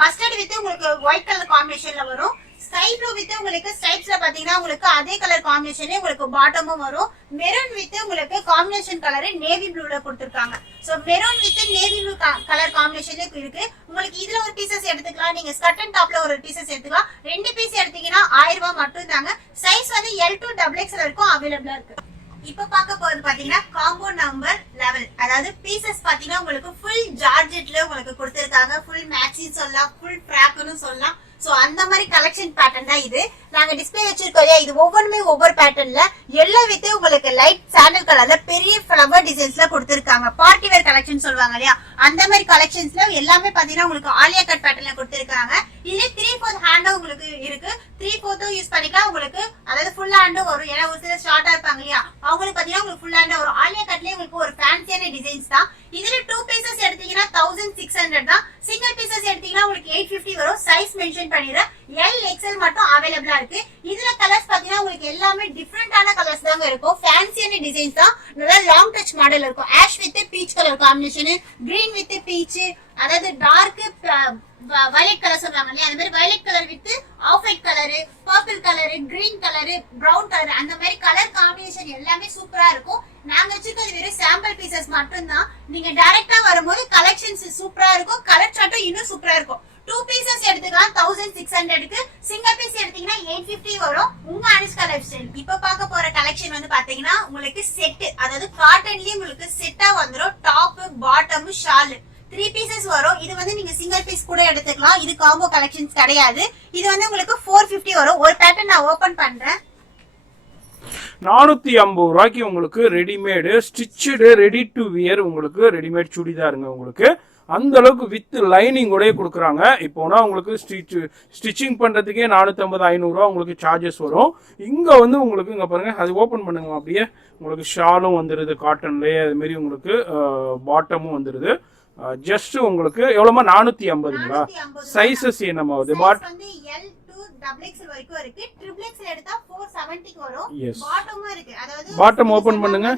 மஸ்டர்ட் வித் உங்களுக்கு ஒயிட் கலர் காம்பினேஷன்ல வரும். ஸ்கை ப்ளூ வித் உங்களுக்கு ஸ்ட்ரைப்ஸ்ல பாத்தீங்கன்னா உங்களுக்கு அதே கலர் காம்பினேஷனே உங்களுக்கு பாட்டமும் வரும். மெரூன் வித் உங்களுக்கு காம்பினேஷன் கலர் நேவி ப்ளூல கொடுத்திருக்காங்க. So maroon with navy blue colour காம்பினேஷன்ல இருக்கு. உங்களுக்கு இதுல ஒரு பீசஸ் எடுத்துக்கலாம். நீங்க ஸ்கர்ட் அண்ட் டாப்ல ஒரு பீசஸ் எடுத்துக்கலாம். 2 பீஸ் எடுத்தீங்கன்னா 1000 ரூபாய் மட்டும் தாங்க. சைஸ் வந்து L to XXL வரைக்கும் அவைலபிளா இருக்கு. இப்ப பார்க்க போறது பாத்தீங்கன்னா காம்போ நம்பர் லெவல். அதாவது பீசஸ் பாத்தீங்கன்னா உங்களுக்கு ஃபுல் ஜார்ஜெட்ல உங்களுக்கு கொடுத்திருக்காங்க. ஃபுல் மேக்ஸி சொல்லலாம், ஃபுல் ஃப்ராக்னு சொல்லலாம். சோ அந்த மாதிரி கலெக்ஷன் பேட்டர்ன் தான் இது. நாங்க டிஸ்ப்ளே வச்சிருக்கோம். இது ஒவ்வொருமே ஒவ்வொரு பேட்டர்ன்ல எல்லோ வித் உங்களுக்கு லைட் சாண்டல் கலர்ல பெரிய ஃப்ளவர் டிசைன்ஸ்ல கொடுத்திருக்காங்க. பார்ட்டி வேர் கலெக்ஷன் சொல்லுவாங்க இல்லையா, அந்த மாதிரி கலெக்ஷன்ஸ்ல எல்லாமே பாத்தீங்கன்னா உங்களுக்கு ஆலியா கட் பேட்டர்ன்ல கொடுத்திருக்காங்க. இதுல 3/4 ஹேண்டும் உங்களுக்கு இருக்கு. 3/4 யூஸ் பண்ணிக்கலாம் உங்களுக்கு. அதாவது ஃபுல் ஹேண்டும் வரும். ஏன்னா ஒரு சில ஷார்ட்டா இருப்பாங்க இல்லையா, அவங்களுக்கு பாத்தீங்கன்னா உங்களுக்கு ஃபுல் ஹேண்டா வரும். ஆலியா கட்லயே உங்களுக்கு ஒரு ஃபேன்சியான டிசைன்ஸ் தான். இதுல 2 பீசஸ் எடுத்தீங்கன்னா 1600 தான். சிங்கிள் பீசஸ் எடுத்தீங்கன்னா உங்களுக்கு 850 வரும். சைஸ் மென்ஷன் பண்ணிடுறேன். எல் எக்ஸ்எல் மட்டும் அவைலபிளா இருக்கு. இதுல கலர்ஸ் பாத்தீங்கன்னா உங்களுக்கு எல்லாமே டிஃபரெண்டான கலர்ஸ் தாங்க இருக்கும். ஃபேன்சியான டிசைன்ஸ் தான். நல்லா லாங் டச் மாடல் இருக்கும். Ash with peach colour combination, green with peach, அதாவது டார்க் வயலட் கலர் சொல்றாங்க இல்லையா, அந்த மாதிரி violet colour with off white colour, purple colour, green colour, brown colour, அந்த மாதிரி கலர் காம்பினேஷன் எல்லாமே சூப்பரா இருக்கும். நாங்க வச்சிருக்கிறது வெறும் சாம்பிள் பீசஸ் மட்டும் தான். நீங்க டைரக்டா வரும்போது கலெக்ஷன்ஸ் சூப்பரா இருக்கும். கலர் சார்ட்டும் இன்னும் சூப்பரா இருக்கும். 2 பீசஸ் எடுத்துக்கலாம் 1600க்கு. சிங்கிள் பீஸ் எடுத்தீங்கன்னா 850 வரும். உங்க அனுஷ்கா லைஃப் ஸ்டைல். இப்ப பார்க்க போற கலெக்ஷன் வந்து பாத்தீங்கன்னா உங்களுக்கு செட், அதாவது காட்டன்லயே உங்களுக்கு செட்டா வந்துரும். டாப், பாட்டம், ஷால் 3 பீசஸ் வரும். இது வந்து நீங்க சிங்கிள் பீஸ் கூட எடுத்துக்கலாம். இது காம்போ கலெக்ஷன்ஸ் கிடையாது. இது வந்து உங்களுக்கு 450 வரும். ஒரு பேட்டர்ன் நான் ஓபன் பண்றேன். 450 ரூபாய்க்கு உங்களுக்கு readymade stitched ready to wear உங்களுக்கு ரெடிமேட் சுடிதாருங்க. உங்களுக்கு அந்த அளவுக்கு வித் லைனிங் கூட கொடுக்குறாங்க. இப்போனா உங்களுக்கு ஸ்டிச்சிங் பண்ணுறதுக்கே 450 500 ரூபா உங்களுக்கு சார்ஜஸ் வரும். இங்கே வந்து உங்களுக்கு இங்கே பாருங்க, அது ஓப்பன் பண்ணுங்க. அப்படியே உங்களுக்கு ஷாலும் வந்துடுது காட்டன்லேயே. அதுமாரி உங்களுக்கு பாட்டமும் வந்துடுது. ஜஸ்ட் உங்களுக்கு எவ்வளோமா 450ங்களா? சைஸஸ் என்னமா வருது? XXL வரைக்கும் இருக்கு. XXL எடுத்தா 470 வரும். Yes. பாட்டமும் இருக்கு. அதாவது பாட்டம் ஓபன் பண்ணுங்க.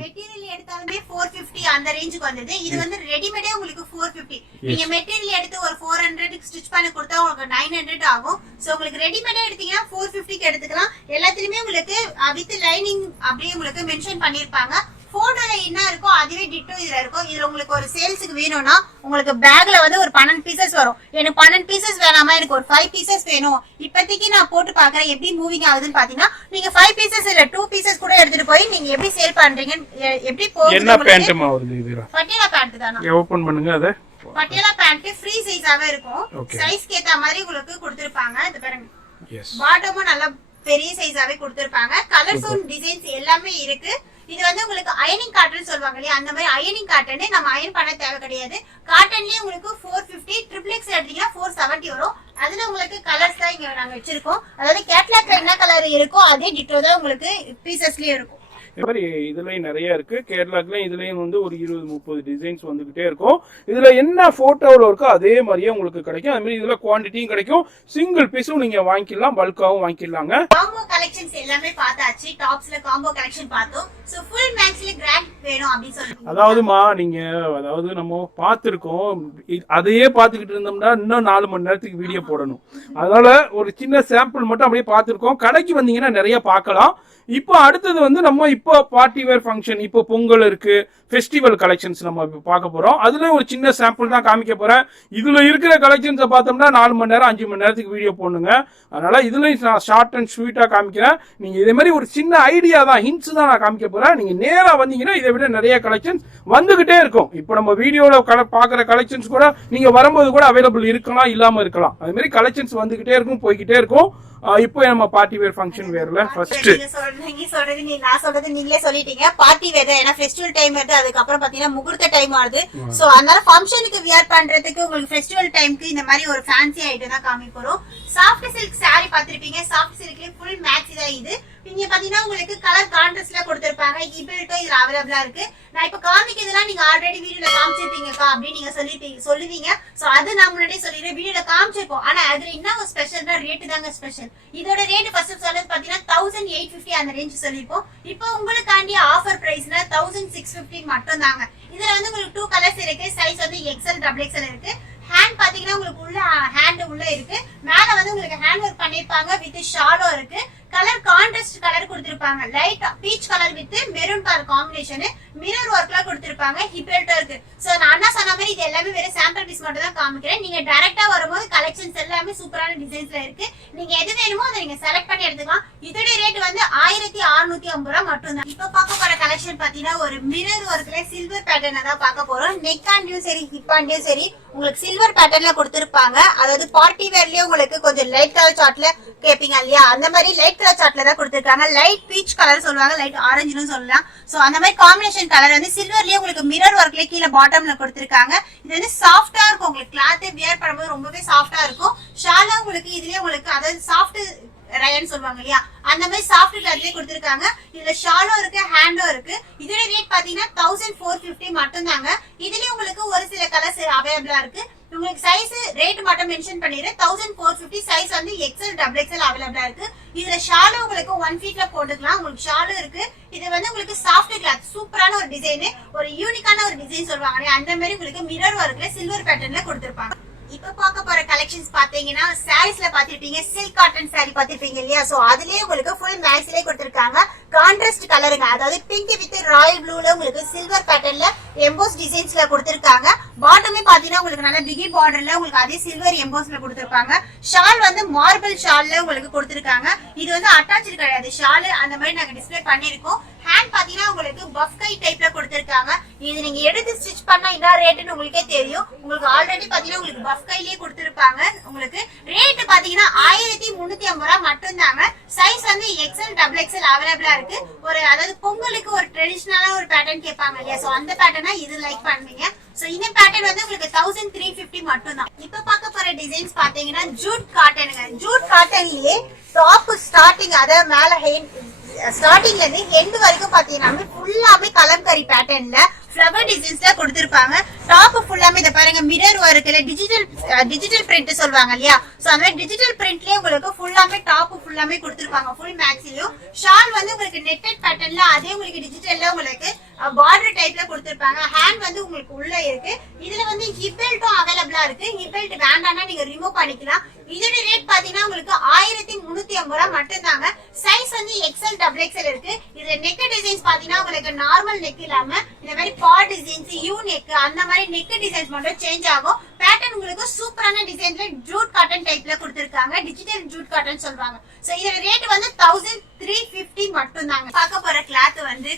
மெட்டீரியல் எடுத்தாலுமே 450 அந்த ரேஞ்சுக்கு வந்தது. இது வந்து ரெடிமேடே உங்களுக்கு 450. நீங்க மெட்டீரியல் எடுத்து ஒரு 400 க்கு ஸ்டிட்ச் பண்ணி கொடுத்தா உங்களுக்கு 900 ஆகும். சோ உங்களுக்கு ரெடிமேடே எடுத்தீங்கன்னா 450 க்கு எடுத்துக்கலாம். எல்லாத்துலயுமே உங்களுக்கு வித் லைனிங் அப்படியே உங்களுக்கு மென்ஷன் பண்ணிருப்பாங்க. போட்டோல என்ன இருக்கோ அதுவே டிட்டோ இதுல இருக்கும். இதுல உங்களுக்கு ஒரு சேல்ஸுக்கு வேணும்னா உங்களுக்கு பேக்ல வந்து ஒரு 12 பீசஸ் வரும். எனக்கு 12 பீசஸ் வேணாமா, எனக்கு ஒரு 5 பீசஸ் வேணும். இப்போதைக்கு நான் போட்டு பாக்குறேன் எப்படி மூவிங் ஆகுதுன்னு பாத்தீங்கன்னா, நீங்க 5 பீசஸ் இல்ல 2 பீசஸ் கூட எடுத்துட்டு போய் நீங்க எப்படி சேல் பண்றீங்க, எப்படி போகுது. என்ன பேண்ட்மா வருது இதுல? பட்டியாலா பேண்ட் தானா? ஓபன் பண்ணுங்க. அத பட்டியாலா பேண்ட் ஃப்ரீ சைஸாவே இருக்கும். சைஸ்க்கு ஏத்த மாதிரி உங்களுக்கு கொடுத்திருப்பாங்க. இது பாருங்க. எஸ். பாட்டமும் நல்ல பெரிய சைஸாவே கொடுத்திருப்பாங்க. கலர்ஸும் டிசைன்ஸ் எல்லாமே இருக்கு. இது வந்து உங்களுக்கு அயனிங் காட்டன் சொல்லுவாங்க இல்லையா, அந்த மாதிரி அயனிங் காட்டன் நம்ம அயன் பண்ண தேவை கிடையாது. காட்டன்லயே உங்களுக்கு 450, XXL எடுத்தீங்கன்னா 470 வரும். அதுல உங்களுக்கு கலர்ஸ் தான் இங்க நாங்க வச்சிருக்கோம். அதாவது கேட்லாக்ல என்ன கலர் இருக்கோ அதே டிட்டோ தான் உங்களுக்கு பீசஸ்லயே இருக்கும். இது மாதிரி இதுலயும் நிறைய இருக்கு. கேரளாக்குலயும் இதுலயும் வந்து ஒரு 20-30 டிசைன்ஸ் வந்துகிட்டே இருக்கும். இதுல என்ன போட்டோவில் இருக்கோ அதே மாதிரியே உங்களுக்கு கிடைக்கும். அது மாதிரி இதுல குவான்டிட்டியும் கிடைக்கும். சிங்கிள் பீஸும் நீங்க வாங்கிக்கலாம், பல்காவும் வாங்கிக்கலாங்க. காம்போ கலெக்ஷன்ஸ் எல்லாமே பார்த்தாச்சு. டாப்ஸ்ல காம்போ கலெக்ஷன் பார்த்தோம். சோ ஃபுல் மேக்ஸ்ல கிராண்ட் வேணும் அப்படி சொல்றீங்க. அதாவதுமா நீங்க அதாவது நம்ம பார்த்திருக்கோம், அதையே பார்த்துக்கிட்டு இருந்தோம்னா இன்னும் 4 மணி நேரத்துக்கு வீடியோ போடணும். அதனால ஒரு சின்ன சாம்பிள் மட்டும் அப்படியே பார்த்திருக்கோம். கடைக்கு வந்தீங்கன்னா நிறைய பார்க்கலாம். இப்போ அடுத்தது வந்து நம்ம இப்போ பார்ட்டி வேர் ஃபங்க்ஷன், இப்போ பொங்கல் இருக்கு, ஃபெஸ்டிவல் கலெக்ஷன்ஸ் நம்ம இப்போ பார்க்க போறோம். அதுல ஒரு சின்ன சாம்பிள் தான் காமிக்க போறேன். இதுல இருக்கிற கலெக்ஷன்ஸை பார்த்தோம்னா 4 மணி நேரம் 5 மணி நேரத்துக்கு வீடியோ போடணுங்க. அதனால இதுலயும் நான் ஷார்ட் அண்ட் ஸ்வீட்டா காமிக்கிறேன். நீங்க இதே மாதிரி ஒரு சின்ன ஐடியா தான், ஹிண்ட்ஸ் தான் நான் காமிக்க போறேன். நீங்க நேரா வந்தீங்கன்னா இதை விட நிறைய கலெக்ஷன்ஸ் வந்துகிட்டே இருக்கும். இப்போ நம்ம வீடியோல பாக்குற கலெக்ஷன்ஸ் கூட நீங்க வரும்போது கூட அவைலபிள் இருக்கலாம், இல்லாம இருக்கலாம். அது மாதிரி கலெக்ஷன்ஸ் வந்துகிட்டே இருக்கும், போய்கிட்டே இருக்கும். இப்போ நம்ம பார்ட்டி வேர் ஃபங்க்ஷன் வேர்ல ஃபர்ஸ்ட் நீங்க சொல்றது நான் சொல்றது நீங்களே சொல்லிட்டீங்க. பார்ட்டி வேர் ஏன்னா ஃபெஸ்டிவல் டைம் வருது, அதுக்கப்புறம் பாத்தீங்கன்னா முகூர்த்த டைம் வருது. சோ அதனால ஃபங்க்ஷனுக்கு வியர் பண்றதுக்கு உங்களுக்கு ஃபெஸ்டிவல் டைம்க்கு இந்த மாதிரி ஒரு ஃபேன்சி ஐட்டம் தான் காமிக்க போறோம். சாஃப்ட் சில்க் சாரி பாத்திருப்பீங்க. சாஃப்ட் சில்க்லயே ஃபுல் மேக்ஸி தான் இது. இங்க பாத்தீங்கன்னா உங்களுக்கு கலர் கான்ட்ராஸ்ட்ல கொடுத்திருப்பாங்க. இபில்ட்டும் இதுல அவைலபிளா இருக்கு. நான் இப்ப காமிக்கிறதுலாம் நீங்க ஆல்ரெடி வீடியோல காமிச்சிருப்பீங்கக்கா அப்படின்னு நீங்க சொல்லுவீங்க. சோ அது நான் முன்னாடியே சொல்லிடுறேன், வீடியோல காமிச்சிருப்போம். ஆனா அதுல என்ன ஒரு ஸ்பெஷல்னா ரேட் தாங்க ஸ்பெஷல். இதோட ரேட் ஃபர்ஸ்ட் சொல்றது பாத்தீங்கன்னா 1850 அந்த ரேஞ்ச் சொல்லிருப்போம். இப்போ உங்களுக்காண்டி ஆஃபர் பிரைஸ்ல 1650 மட்டும் தாங்க. இதுல வந்து உங்களுக்கு 2 கலர்ஸ் இருக்கு. சைஸ் வந்து XL, XXL இருக்கு. ஹேண்ட் பாத்தீங்கன்னா உங்களுக்கு உள்ள ஹேண்ட் உள்ள இருக்கு. மேல வந்து உங்களுக்கு ஹேண்ட் ஒர்க் பண்ணிருப்பாங்க வித் ஷாலும் இருக்கு. கலர் கான்ட்ராஸ்ட் கலர் கொடுத்திருப்பாங்க. Light peach colour with maroon colour combination. Mirror ஒர்க்ல கொடுத்திருப்பாங்க. ஹிப் பெல்ட் இருக்கு. சோ நான் அண்ணா சொன்ன மாதிரி இது எல்லாமே வெறும் சாம்பிள் பீஸ் மட்டும் தான் காமிக்கிறேன். நீங்க டைரக்டா வரும்போது கலெக்ஷன்ஸ் எல்லாமே சூப்பரான டிசைன்ஸ்ல இருக்கு. நீங்க எது வேணுமோ அதை நீங்க செலக்ட் பண்ணி எடுத்துக்கலாம். இதோட ரேட் வந்து 1650 ரூபாய் மட்டும் தான். இப்ப பார்க்க போற கலெக்ஷன் பாத்தீங்கன்னா ஒரு மிரர் ஒர்க்ல சில்வர் பேட்டர்ன் தான் பார்க்க போறோம். நெக் ஆண்டியும் சரி ஹிப் ஆண்டியும் சரி உங்களுக்கு சில்வர் பேட்டர்ன்ல கொடுத்திருப்பாங்க. அதாவது பார்ட்டி வேர்லயே உங்களுக்கு கொஞ்சம் லைட் கலர் சார்ட்ல கேப்பீங்க இல்லையா, அந்த மாதிரி லைட் கலர் சார்ட்ல தான் கொடுத்திருக்காங்க. லைட் பீச் கலர் சொல்லுவாங்க, லைட் ஆரஞ்சுன்னு சொல்லலாம். சோ அந்த மாதிரி காம்பினேஷன் கலர் வந்து சில்வர்லயே உங்களுக்கு மிரர் ஒர்க்ல கீழே பாட்டம்ல கொடுத்திருக்காங்க. இது வந்து சாஃப்டா இருக்கும். உங்களுக்கு கிளாத் வியர் பண்ணும்போது ரொம்பவே சாஃப்டா இருக்கும். ஷாலா உங்களுக்கு இதுலயே உங்களுக்கு அதாவது சாஃப்ட் ரயன் சொல்லுவாங்க இல்லையா, அந்த மாதிரி சாஃப்ட் கிளாத்லயே கொடுத்திருக்காங்க. இதுல ஷாலும் இருக்கு, ஹேண்டும் இருக்கு. இதோட ரேட் பாத்தீங்கன்னா 1450 மட்டும் தாங்க. இதுலயே உங்களுக்கு ஒரு சில கலர்ஸ் அவைலபிளா இருக்கு. உங்களுக்கு சைஸ் ரேட் மட்டும் மென்ஷன் பண்ணிடுறேன். 1450 சைஸ் வந்து XL XXL அவைலபிளா இருக்கு. இதுல ஷாலும் உங்களுக்கு 1 ஃபீட்ல போட்டுக்கலாம். உங்களுக்கு ஷாலும் இருக்கு. இது வந்து உங்களுக்கு சாஃப்ட் கிளாத் சூப்பரான ஒரு டிசைன், ஒரு யூனிக்கான ஒரு டிசைன் சொல்லுவாங்க. அந்த மாதிரி உங்களுக்கு மிரர் ஒர்க்ல சில்வர் பேட்டர்ன்ல கொடுத்திருப்பாங்க. இப்ப பார்க்க போற கலெக்ஷன்ஸ் பாத்தீங்கன்னா சாரீஸ்ல பாத்திருப்பீங்க, சில்க் காட்டன் சாரி பாத்திருப்பீங்க இல்லையா. சோ அதுலயே உங்களுக்கு ஃபுல் மேக்ஸ்லயே கொடுத்திருக்காங்க. கான்ட்ராஸ்ட் கலருங்க, அதாவது பிங்க் வித் ராயல் ப்ளூல உங்களுக்கு சில்வர் பேட்டர்ன்ல எம்போஸ் டிசைன்ஸ்ல கொடுத்திருக்காங்க. பாட்டமே பாத்தீங்கன்னா உங்களுக்கு நல்ல பிகி பார்டர்ல உங்களுக்கு அதே சில்வர் எம்போஸ்ல கொடுத்திருப்பாங்க. ஷால் வந்து மார்பிள் ஷால்ல உங்களுக்கு கொடுத்திருக்காங்க. இது வந்து அட்டாச்சு கிடையாது ஷால், அந்த மாதிரி நாங்க டிஸ்ப்ளே பண்ணிருக்கோம். ஹேண்ட் பாத்தீங்கன்னா உங்களுக்கு பஃப் கை டைப்ல கொடுத்திருக்காங்க. இது நீங்க எடுத்து ஸ்டிச் பண்ணா என்ன ரேட்னு உங்களுக்கே தெரியும். உங்களுக்கு ஆல்ரெடி பாத்தீங்கன்னா உங்களுக்கு பஃப் கையிலேயே கொடுத்திருப்பாங்க. உங்களுக்கு ரேட் பாத்தீங்கன்னா 1350 ரூபாய் மட்டும் தாங்க. சைஸ் வந்து XL XXL அவைலபிளா இருக்கு. ஒரு அதாவது பொங்கலுக்கு ஒரு ட்ரெடிஷனலான ஒரு பேட்டர்ன் கேட்பாங்க இல்லையா, சோ அந்த பேட்டர்னா இது லைக் பண்ணுவீங்க. சோ இந்த பேட்டர்ன் வந்து உங்களுக்கு 1350 மட்டும் தான். இப்ப பார்க்க போற டிசைன்ஸ் பாத்தீங்கன்னா ஜூட் காட்டனுங்க. ஜூட் காட்டன்லயே டாப் ஸ்டார்டிங் அதாவது மேல ஸ்டார்டிங்ல இருந்து எண்ட் வரைக்கும் பாத்தீங்கன்னா ஃபுல்லாமே கலம்கரி பேட்டர்ன்ல ஃப்ளவர் டிசைன்ஸ்ல கொடுத்திருப்பாங்க. டாப் ஃபுல்லாமே இத பாருங்க மிரர் ஒர்க்ல டிஜிட்டல் பிரிண்ட் சொல்வாங்க இல்லையா, சோ அந்த டிஜிட்டல் பிரிண்ட்லயே உங்களுக்கு ஃபுல்லாமே டாப் ஃபுல்லாமே கொடுத்திருப்பாங்க. ஃபுல் மேக்ஸிலயும் ஷால் வந்து உங்களுக்கு நெட்டட் பேட்டர்ன்ல அதே உங்களுக்கு டிஜிட்டல்ல உங்களுக்கு பார்டர் டைப்ல கொடுத்திருப்பாங்க. ஹேண்ட் வந்து உங்களுக்கு உள்ள இருக்கு. இதுல வந்து ஹிப் பெல்ட்டும் அவைலபிளா இருக்கு. ஹிப் பெல்ட் வேண்டாம்னா நீங்க ரிமூவ் பண்ணிக்கலாம். இதோட ரேட் பாத்தீங்கன்னா உங்களுக்கு 1350 ரூபாய் மட்டும் தாங்க. சைஸ் வந்து XL XXL இருக்கு. இதுல நெக் டிசைன்ஸ் பாத்தீங்கன்னா உங்களுக்கு நார்மல் நெக் இல்லாம இந்த மாதிரி பாட் டிசைன்ஸ், யூ நெக் அந்த மாதிரி நெக் டிசைன்ஸ் மட்டும் சேஞ்ச் ஆகும். பேட்டர்ன் உங்களுக்கு சூப்பரான டிசைன்ல ஜூட் காட்டன் டைப்ல கொடுத்திருக்காங்க. டிஜிட்டல் ஜூட் காட்டன் சொல்வாங்க. சோ இதோட ரேட் வந்து 1350 மட்டும் தாங்க. பார்க்க போற கிளாத் வந்து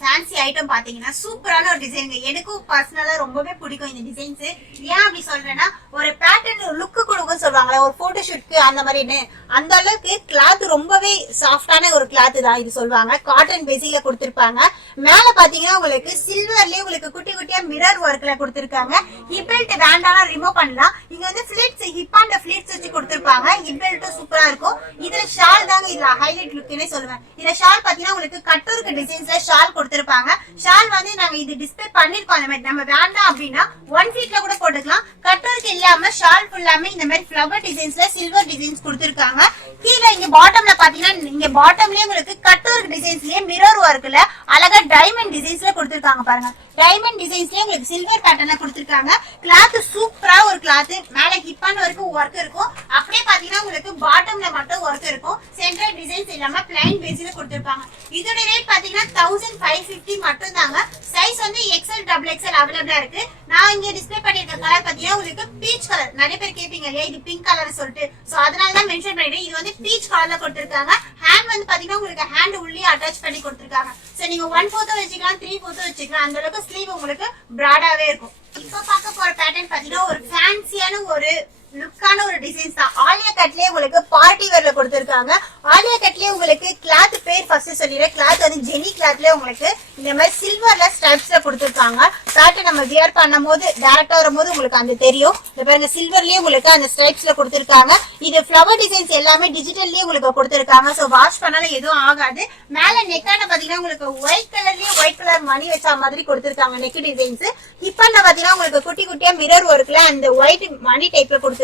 ஃபேன்சி ஐட்டம் பாத்தீங்கன்னா சூப்பரான ஒரு டிசைன். எனக்கும் பர்சனலா ரொம்பவே பிடிக்கும் இந்த டிசைன்ஸ். ஏன் அப்படி சொல்றேன்னா ஒரு பேட்டர்ன் லுக் கொடுக்கும் சொல்லுவாங்க ஒரு போட்டோ ஷூட்க்கு அந்த மாதிரி. அந்த அளவுக்கு கிளாத் ரொம்பவே சாஃப்டான ஒரு கிளாத் தான் இது சொல்லுவாங்க. காட்டன் பேசிக்ல கொடுத்திருப்பாங்க. மேல பாத்தீங்கன்னா உங்களுக்கு சில்வர்லயே உங்களுக்கு குட்டி குட்டியா மிரர் ஒர்க்ல கொடுத்திருக்காங்க. ஹிப் பெல்ட் வேண்டாம் ரிமூவ் பண்ணலாம். இங்க வந்து ஃபிளிட்ஸ் ஹிப் அண்ட் ஃபிளிட்ஸ் வச்சு கொடுத்திருப்பாங்க. ஹிப் பெல்ட்டும் சூப்பரா இருக்கும். இதுல ஷால் தாங்க இதுல ஹைலைட் லுக்னே சொல்லுவேன். இதுல ஷால் பாத்தீங்கன்னா உங்களுக்கு கட்டூருக்கு டிசைன்ஸ்ல ஷால் கொடுத்திருப்பாங்க. ஷால் வந்து நாங்க இது டிஸ்ப்ளே பண்ணிருக்கோம். அந்த மாதிரி நம்ம வேண்டாம் அப்படின்னா 1 ஃபீட்ல கூட போட்டுக்கலாம். கட்டூருக்கு இல்லாம ஷால் ஃபுல்லாமே இந்த மாதிரி ஃப்ளவர் டிசைன்ஸ்ல சில்வர் டிசைன்ஸ் கொடுத்திருக்காங்க. கீழே இங்க பாட்டம்ல பாத்தீங்கன்னா இங்க பாட்டம்லயே உங்களுக்கு கட்டூருக்கு டிசைன்ஸ்லயே மிரர் ஒர்க்ல அழகா டைமண்ட் டிசைன்ஸ்ல கொடுத்திருக்காங்க பாருங்க. டைமண்ட் டிசைன்ஸ்லயே உங்களுக்கு சில்வர் பேட்டர்ன்ல கொடுத்திருக்காங்க. கிளாத் சூப்பரா ஒரு கிளாத். மேல ஹிப்பான் வரைக்கும் ஒர்க் இருக்கும். அப்படியே பாத்தீங்கன்னா உங்களுக்கு பாட்டம்ல மட்டும் ஒர்க் இருக்கும். சென்டர் டிசைன்ஸ் இல்லாம பிளைன் பேஸ்ல கொடுத்திருப்பாங்க. இதோட ரேட் பாத்தீங்கன்னா 1550 மட்டும் தாங்க. சைஸ் வந்து XL XXL அவைலபிளா இருக்கு. நான் இங்க டிஸ்ப்ளே பண்ணிருக்க கலர் பாத்தீங்கன்னா உங்களுக்கு பீச் கலர். நிறைய பேர் கேப்பீங்க இல்லையா இது பிங்க் கலர் சொல்லிட்டு, சோ அதனாலதான் மென்ஷன் பண்ணிட்டேன். இது வந்து பீச் கலர்ல கொடுத்திருக்காங்க. ஹேண்ட் வந்து பாத்தீங்கன்னா உங்களுக்கு ஹேண்ட் உள்ளே அட்டாச் பண்ணி கொடுத்திருக்காங்க. சோ நீங்க 1/4 வச்சுக்கலாம், 3/4 வச்சுக்கலாம். அந்த அளவுக்கு ஸ்லீவ் உங்களுக்கு பிராடாவே இருக்கும். இப்ப பார்க்க போற பேட்டர்ன் பாத்தீங்கன்னா ஒரு ஃபேன்சியான ஒரு லுக்கான ஒரு டிசைன்ஸ் தான். ஆலியா கட்லயே உங்களுக்கு பார்ட்டி வேர்ல கொடுத்திருக்காங்க. ஆலியா கட்லயே உங்களுக்கு கிளாத் பேர் ஃபர்ஸ்ட் சொல்லிடுறேன். கிளாத் வந்து ஜெனி கிளாத்ல உங்களுக்கு இந்த மாதிரி சில்வர்ல ஸ்ட்ரைப்ஸ்ல கொடுத்திருக்காங்க. பேட்டர்ன் நம்ம வியர் பண்ணும் போது டைரக்டா வரும்போது உங்களுக்கு அந்த தெரியும். இந்த பாருங்க சில்வர்லயே உங்களுக்கு அந்த ஸ்ட்ரைப்ஸ்ல கொடுத்திருக்காங்க. இது ஃப்ளவர் டிசைன்ஸ் எல்லாமே டிஜிட்டல்லயே உங்களுக்கு கொடுத்திருக்காங்க. சோ வாஷ் பண்ணாலும் எதுவும் ஆகாது. மேல நெக்கான பாத்தீங்கன்னா உங்களுக்கு ஒயிட் கலர்லயே ஒயிட் கலர் மணி வச்ச மாதிரி கொடுத்திருக்காங்க நெக் டிசைன்ஸ். ஹிப்பான பாத்தீங்கன்னா உங்களுக்கு குட்டி குட்டியா மிரர் ஒர்க்ல அந்த ஒயிட் மணி டைப்ல கொடுத்திருக்காங்க.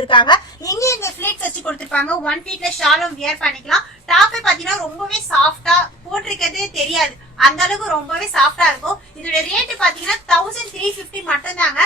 இங்க இந்த ஃபிளிட்ஸ் வச்சு கொடுத்திருப்பாங்க. 1 ஃபீட்ல ஷாலும் வியர் பண்ணிக்கலாம். டாப் பாத்தீங்கன்னா ரொம்பவே சாஃப்டா போட்டிருக்கிறதே தெரியாது. அந்த அளவுக்கு ரொம்பவே சாஃப்டா இருக்கும். இதோட ரேட் பாத்தீங்கன்னா 1350 மட்டும் தாங்க.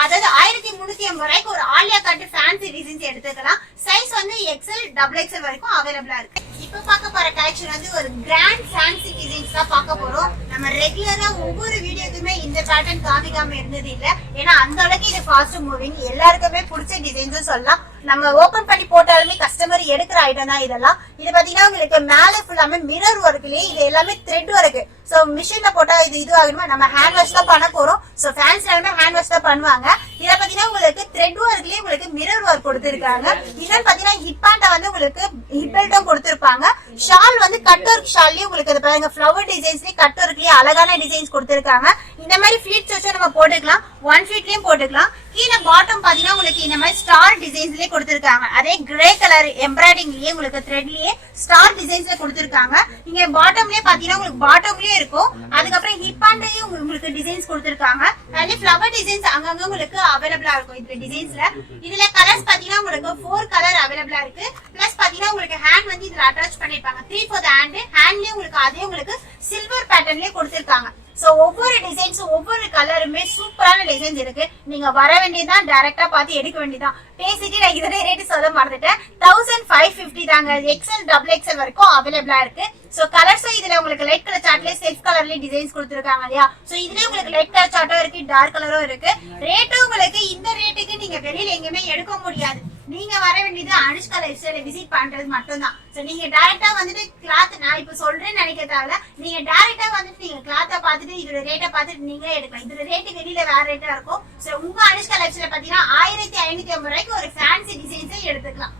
அதாவது 1350 ரூபாய்க்கு ஒரு ஆலியா கட் ஃபேன்சி டிசைன்ஸ் எடுத்துக்கலாம். சைஸ் வந்து XL XXL வரைக்கும் அவைலபிளா இருக்கு. இப்ப பார்க்க போற கலெக்ஷன் வந்து ஒரு கிராண்ட் ஃபேன்சி டிசைன்ஸ் தான் பார்க்க போறோம். நம்ம ரெகுலரா ஒவ்வொரு வீடியோக்குமே இந்த பேட்டர்ன் காமிக்காம இருந்தது இல்ல. ஏன்னா அந்த அளவுக்கு இது ஃபாஸ்ட் மூவிங், எல்லாருக்குமே பிடிச்ச டிசைன்ஸும் சொல்லலாம். நம்ம ஓபன் பண்ணி போட்டாலுமே கஸ்டமர் எடுக்கிற ஐட்டம் தான் இதெல்லாம். இது பாத்தீங்கன்னா உங்களுக்கு மேல ஃபுல்லாமே மிரர் ஒர்க்லயே இது எல்லாமே த்ரெட் ஒர்க். சோ மிஷின்ல போட்டா இது ஆகுமா, நம்ம ஹேண்ட் வாஷ் தான் பண்ண போறோம். சோ ஃபேன்ஸ் எல்லாமே ஹேண்ட் வாஷ் தான் பண்ணுவாங்க. இத பாத்தீங்கன்னா உங்களுக்கு த்ரெட் ஒர்க்லயே உங்களுக்கு மிரர் ஒர்க் கொடுத்திருக்காங்க. இதன் பாத்தீங்கன்னா ஹிப் பேண்ட வந்து உங்களுக்கு ஹிப் பெல்ட்டும் கொடுத்திருப்பாங்க. ஷால் வந்து கட் ஒர்க் ஷால்லயே உங்களுக்கு இது பாருங்க ஃப்ளவர் டிசைன்ஸ்லயே கட் ஒர்க்லயே அழகான டிசைன்ஸ் கொடுத்திருக்காங்க. இந்த மாதிரி ஃபிளீட்ஸ் வச்சு நம்ம போட்டுக்கலாம், 1 ஃபீட்லயும் போட்டுக்கலாம். கீழே பாட்டம் பாத்தீங்கன்னா உங்களுக்கு இந்த மாதிரி ஸ்டார் டிசைன்ஸ்லயே கொடுத்திருக்காங்க. அதே கிரே கலர் எம்ப்ராய்டிங்லயே உங்களுக்கு த்ரெட்லயே ஸ்டார் டிசைன்ஸ்ல கொடுத்திருக்காங்க. இங்க பாட்டம்லயே பாத்தீங்கன்னா உங்களுக்கு பாட்டம்லயே இருக்கும். அதுக்கப்புறம் ஹிப் பேண்ட்லயே உங்களுக்கு டிசைன்ஸ் கொடுத்திருக்காங்க. அதுல ஃப்ளவர் டிசைன்ஸ் அங்கங்க உங்களுக்கு அவைலபிளா இருக்கும். இந்த டிசைன்ஸ்ல இதுல கலர்ஸ் பாத்தீங்கன்னா உங்களுக்கு 4 கலர் அவைலபிளா இருக்கு. பிளஸ் பாத்தீங்கன்னா உங்களுக்கு ஹேண்ட் வந்து இதுல அட்டாச் பண்ணிருப்பாங்க. 3/4 ஹேண்ட்லயே உங்களுக்கு அதே உங்களுக்கு சில்வர் பேட்டர்ன்லயே கொடுத்திருக்காங்க. சோ ஒவ்வொரு டிசைன்ஸும் ஒவ்வொரு கலருமே சூப்பரான டிசைன்ஸ் இருக்கு. நீங்க வர வேண்டியதான், டைரக்டா பார்த்து எடுக்க வேண்டியதான். பேசிட்டு நான் இதோட ரேட் சொல்ல மறந்துட்டேன். 1550 தாங்க. XL XXL வரைக்கும் அவைலபிளா இருக்கு. சோ கலர்ஸும் இதுல உங்களுக்கு லைட் கலர் சார்ட்லயே செல்ஃப் கலர்லயே டிசைன்ஸ் கொடுத்திருக்காங்க இல்லையா. சோ இதுலயே உங்களுக்கு லைட் கலர் சார்ட்டும் இருக்கு, டார்க் கலரும் இருக்கு. ரேட்டும் உங்களுக்கு இந்த ரேட்டுக்கு நீங்க வெளியில எங்கேயுமே எடுக்க முடியாது. நீங்க வர வேண்டியது அனுஷ்கா லைஃப் ஸ்டைல விசிட் பண்றது மட்டும் தான். சோ நீங்க டைரக்டா வந்துட்டு கிளாத் நான் இப்ப சொல்றேன்னு நினைக்க தேவையில்ல. நீங்க டைரக்டா வந்துட்டு நீங்க கிளாத்த பாத்துட்டு இதோட ரேட்டை பாத்துட்டு நீங்களே எடுக்கலாம். இதோட ரேட்டு வெளியில வேற ரேட்டா இருக்கும். சோ உங்க அனுஷ்கா லைஃப் ஸ்டைல பாத்தீங்கன்னா 1550 ரூபாய்க்கு ஒரு ஃபேன்சி டிசைன்ஸை எடுத்துக்கலாம்.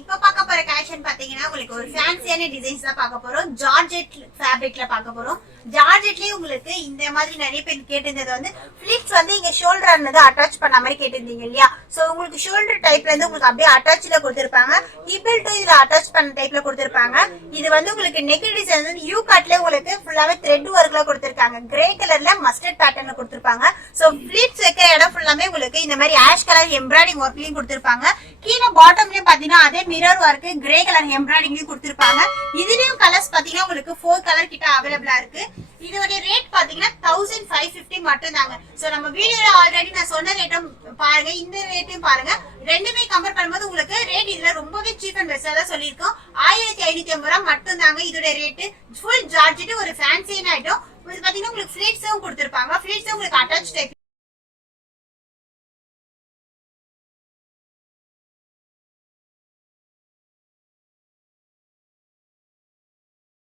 இப்ப பார்க்க போற கலெக்ஷன் பாத்தீங்கன்னா உங்களுக்கு ஒரு ஃபேன்சியான டிசைன்ஸ் தான் பார்க்க போறோம். ஜார்ஜெட் ஃபேப்ரிக்ல பார்க்க போறோம். ஜார்ஜெட்லயே உங்களுக்கு இந்த மாதிரி நிறைய பேர் கேட்டிருந்தது வந்து ஃபிளிட்ஸ் வந்து இங்க ஷோல்டர் இருந்தது அட்டாச் பண்ண மாதிரி கேட்டிருந்தீங்க இல்லையா. சோ உங்களுக்கு ஷோல்டர் டைப்ல இருந்து உங்களுக்கு அப்படியே அட்டாச்ல கொடுத்திருப்பாங்க. ஹிப் பெல்ட் இதுல அட்டாச் பண்ண டைப்ல கொடுத்திருப்பாங்க. இது வந்து உங்களுக்கு நெக் டிசைன் வந்து யூ கட்ல உங்களுக்கு ஃபுல்லாவே த்ரெட் ஒர்க்ல கொடுத்திருக்காங்க. கிரே கலர்ல மஸ்டர்ட் பேட்டர்ன்ல கொடுத்திருப்பாங்க. சோ ஃபிளிட்ஸ் வைக்கிற இடம் ஃபுல்லாமே உங்களுக்கு இந்த மாதிரி ஆஷ் கலர் எம்ப்ராய்டிங் ஒர்க்லயும் கொடுத்திருப்பாங்க. கீழே பாட்டம்லயும் பாத்தீங்கன்னா அதே மிரர் ஒர்க் கிரே கலர் எம்ப்ராய்டிங்லயும் கொடுத்திருப்பாங்க. இதுலயும் கலர்ஸ் பாத்தீங்கன்னா உங்களுக்கு 4 கலர் கிட்ட அவைலபிளா இருக்கு. இதோட ரேட் பாத்தீங்கன்னா 1550 மட்டும் தாங்க. சோ நம்ம வீடியோல ஆல்ரெடி நான் சொன்ன ரேட்டும் பாருங்க, இந்த ரேட்டையும் பாருங்க. ரெண்டுமே கம்பேர் பண்ணும்போது உங்களுக்கு ரேட் இதுல ரொம்பவே சீப் அண்ட் பெஸ்டா தான் சொல்லியிருக்கோம். 1550 ரூபாய் மட்டும் தாங்க இதோட ரேட். ஃபுல் ஜார்ஜெட் ஒரு ஃபேன்சியான ஐட்டம். இது பாத்தீங்கன்னா உங்களுக்கு ஃபிளீட்ஸும் கொடுத்திருப்பாங்க. ஃபிளீட்ஸும் உங்களுக்கு அட்டாச் டைப்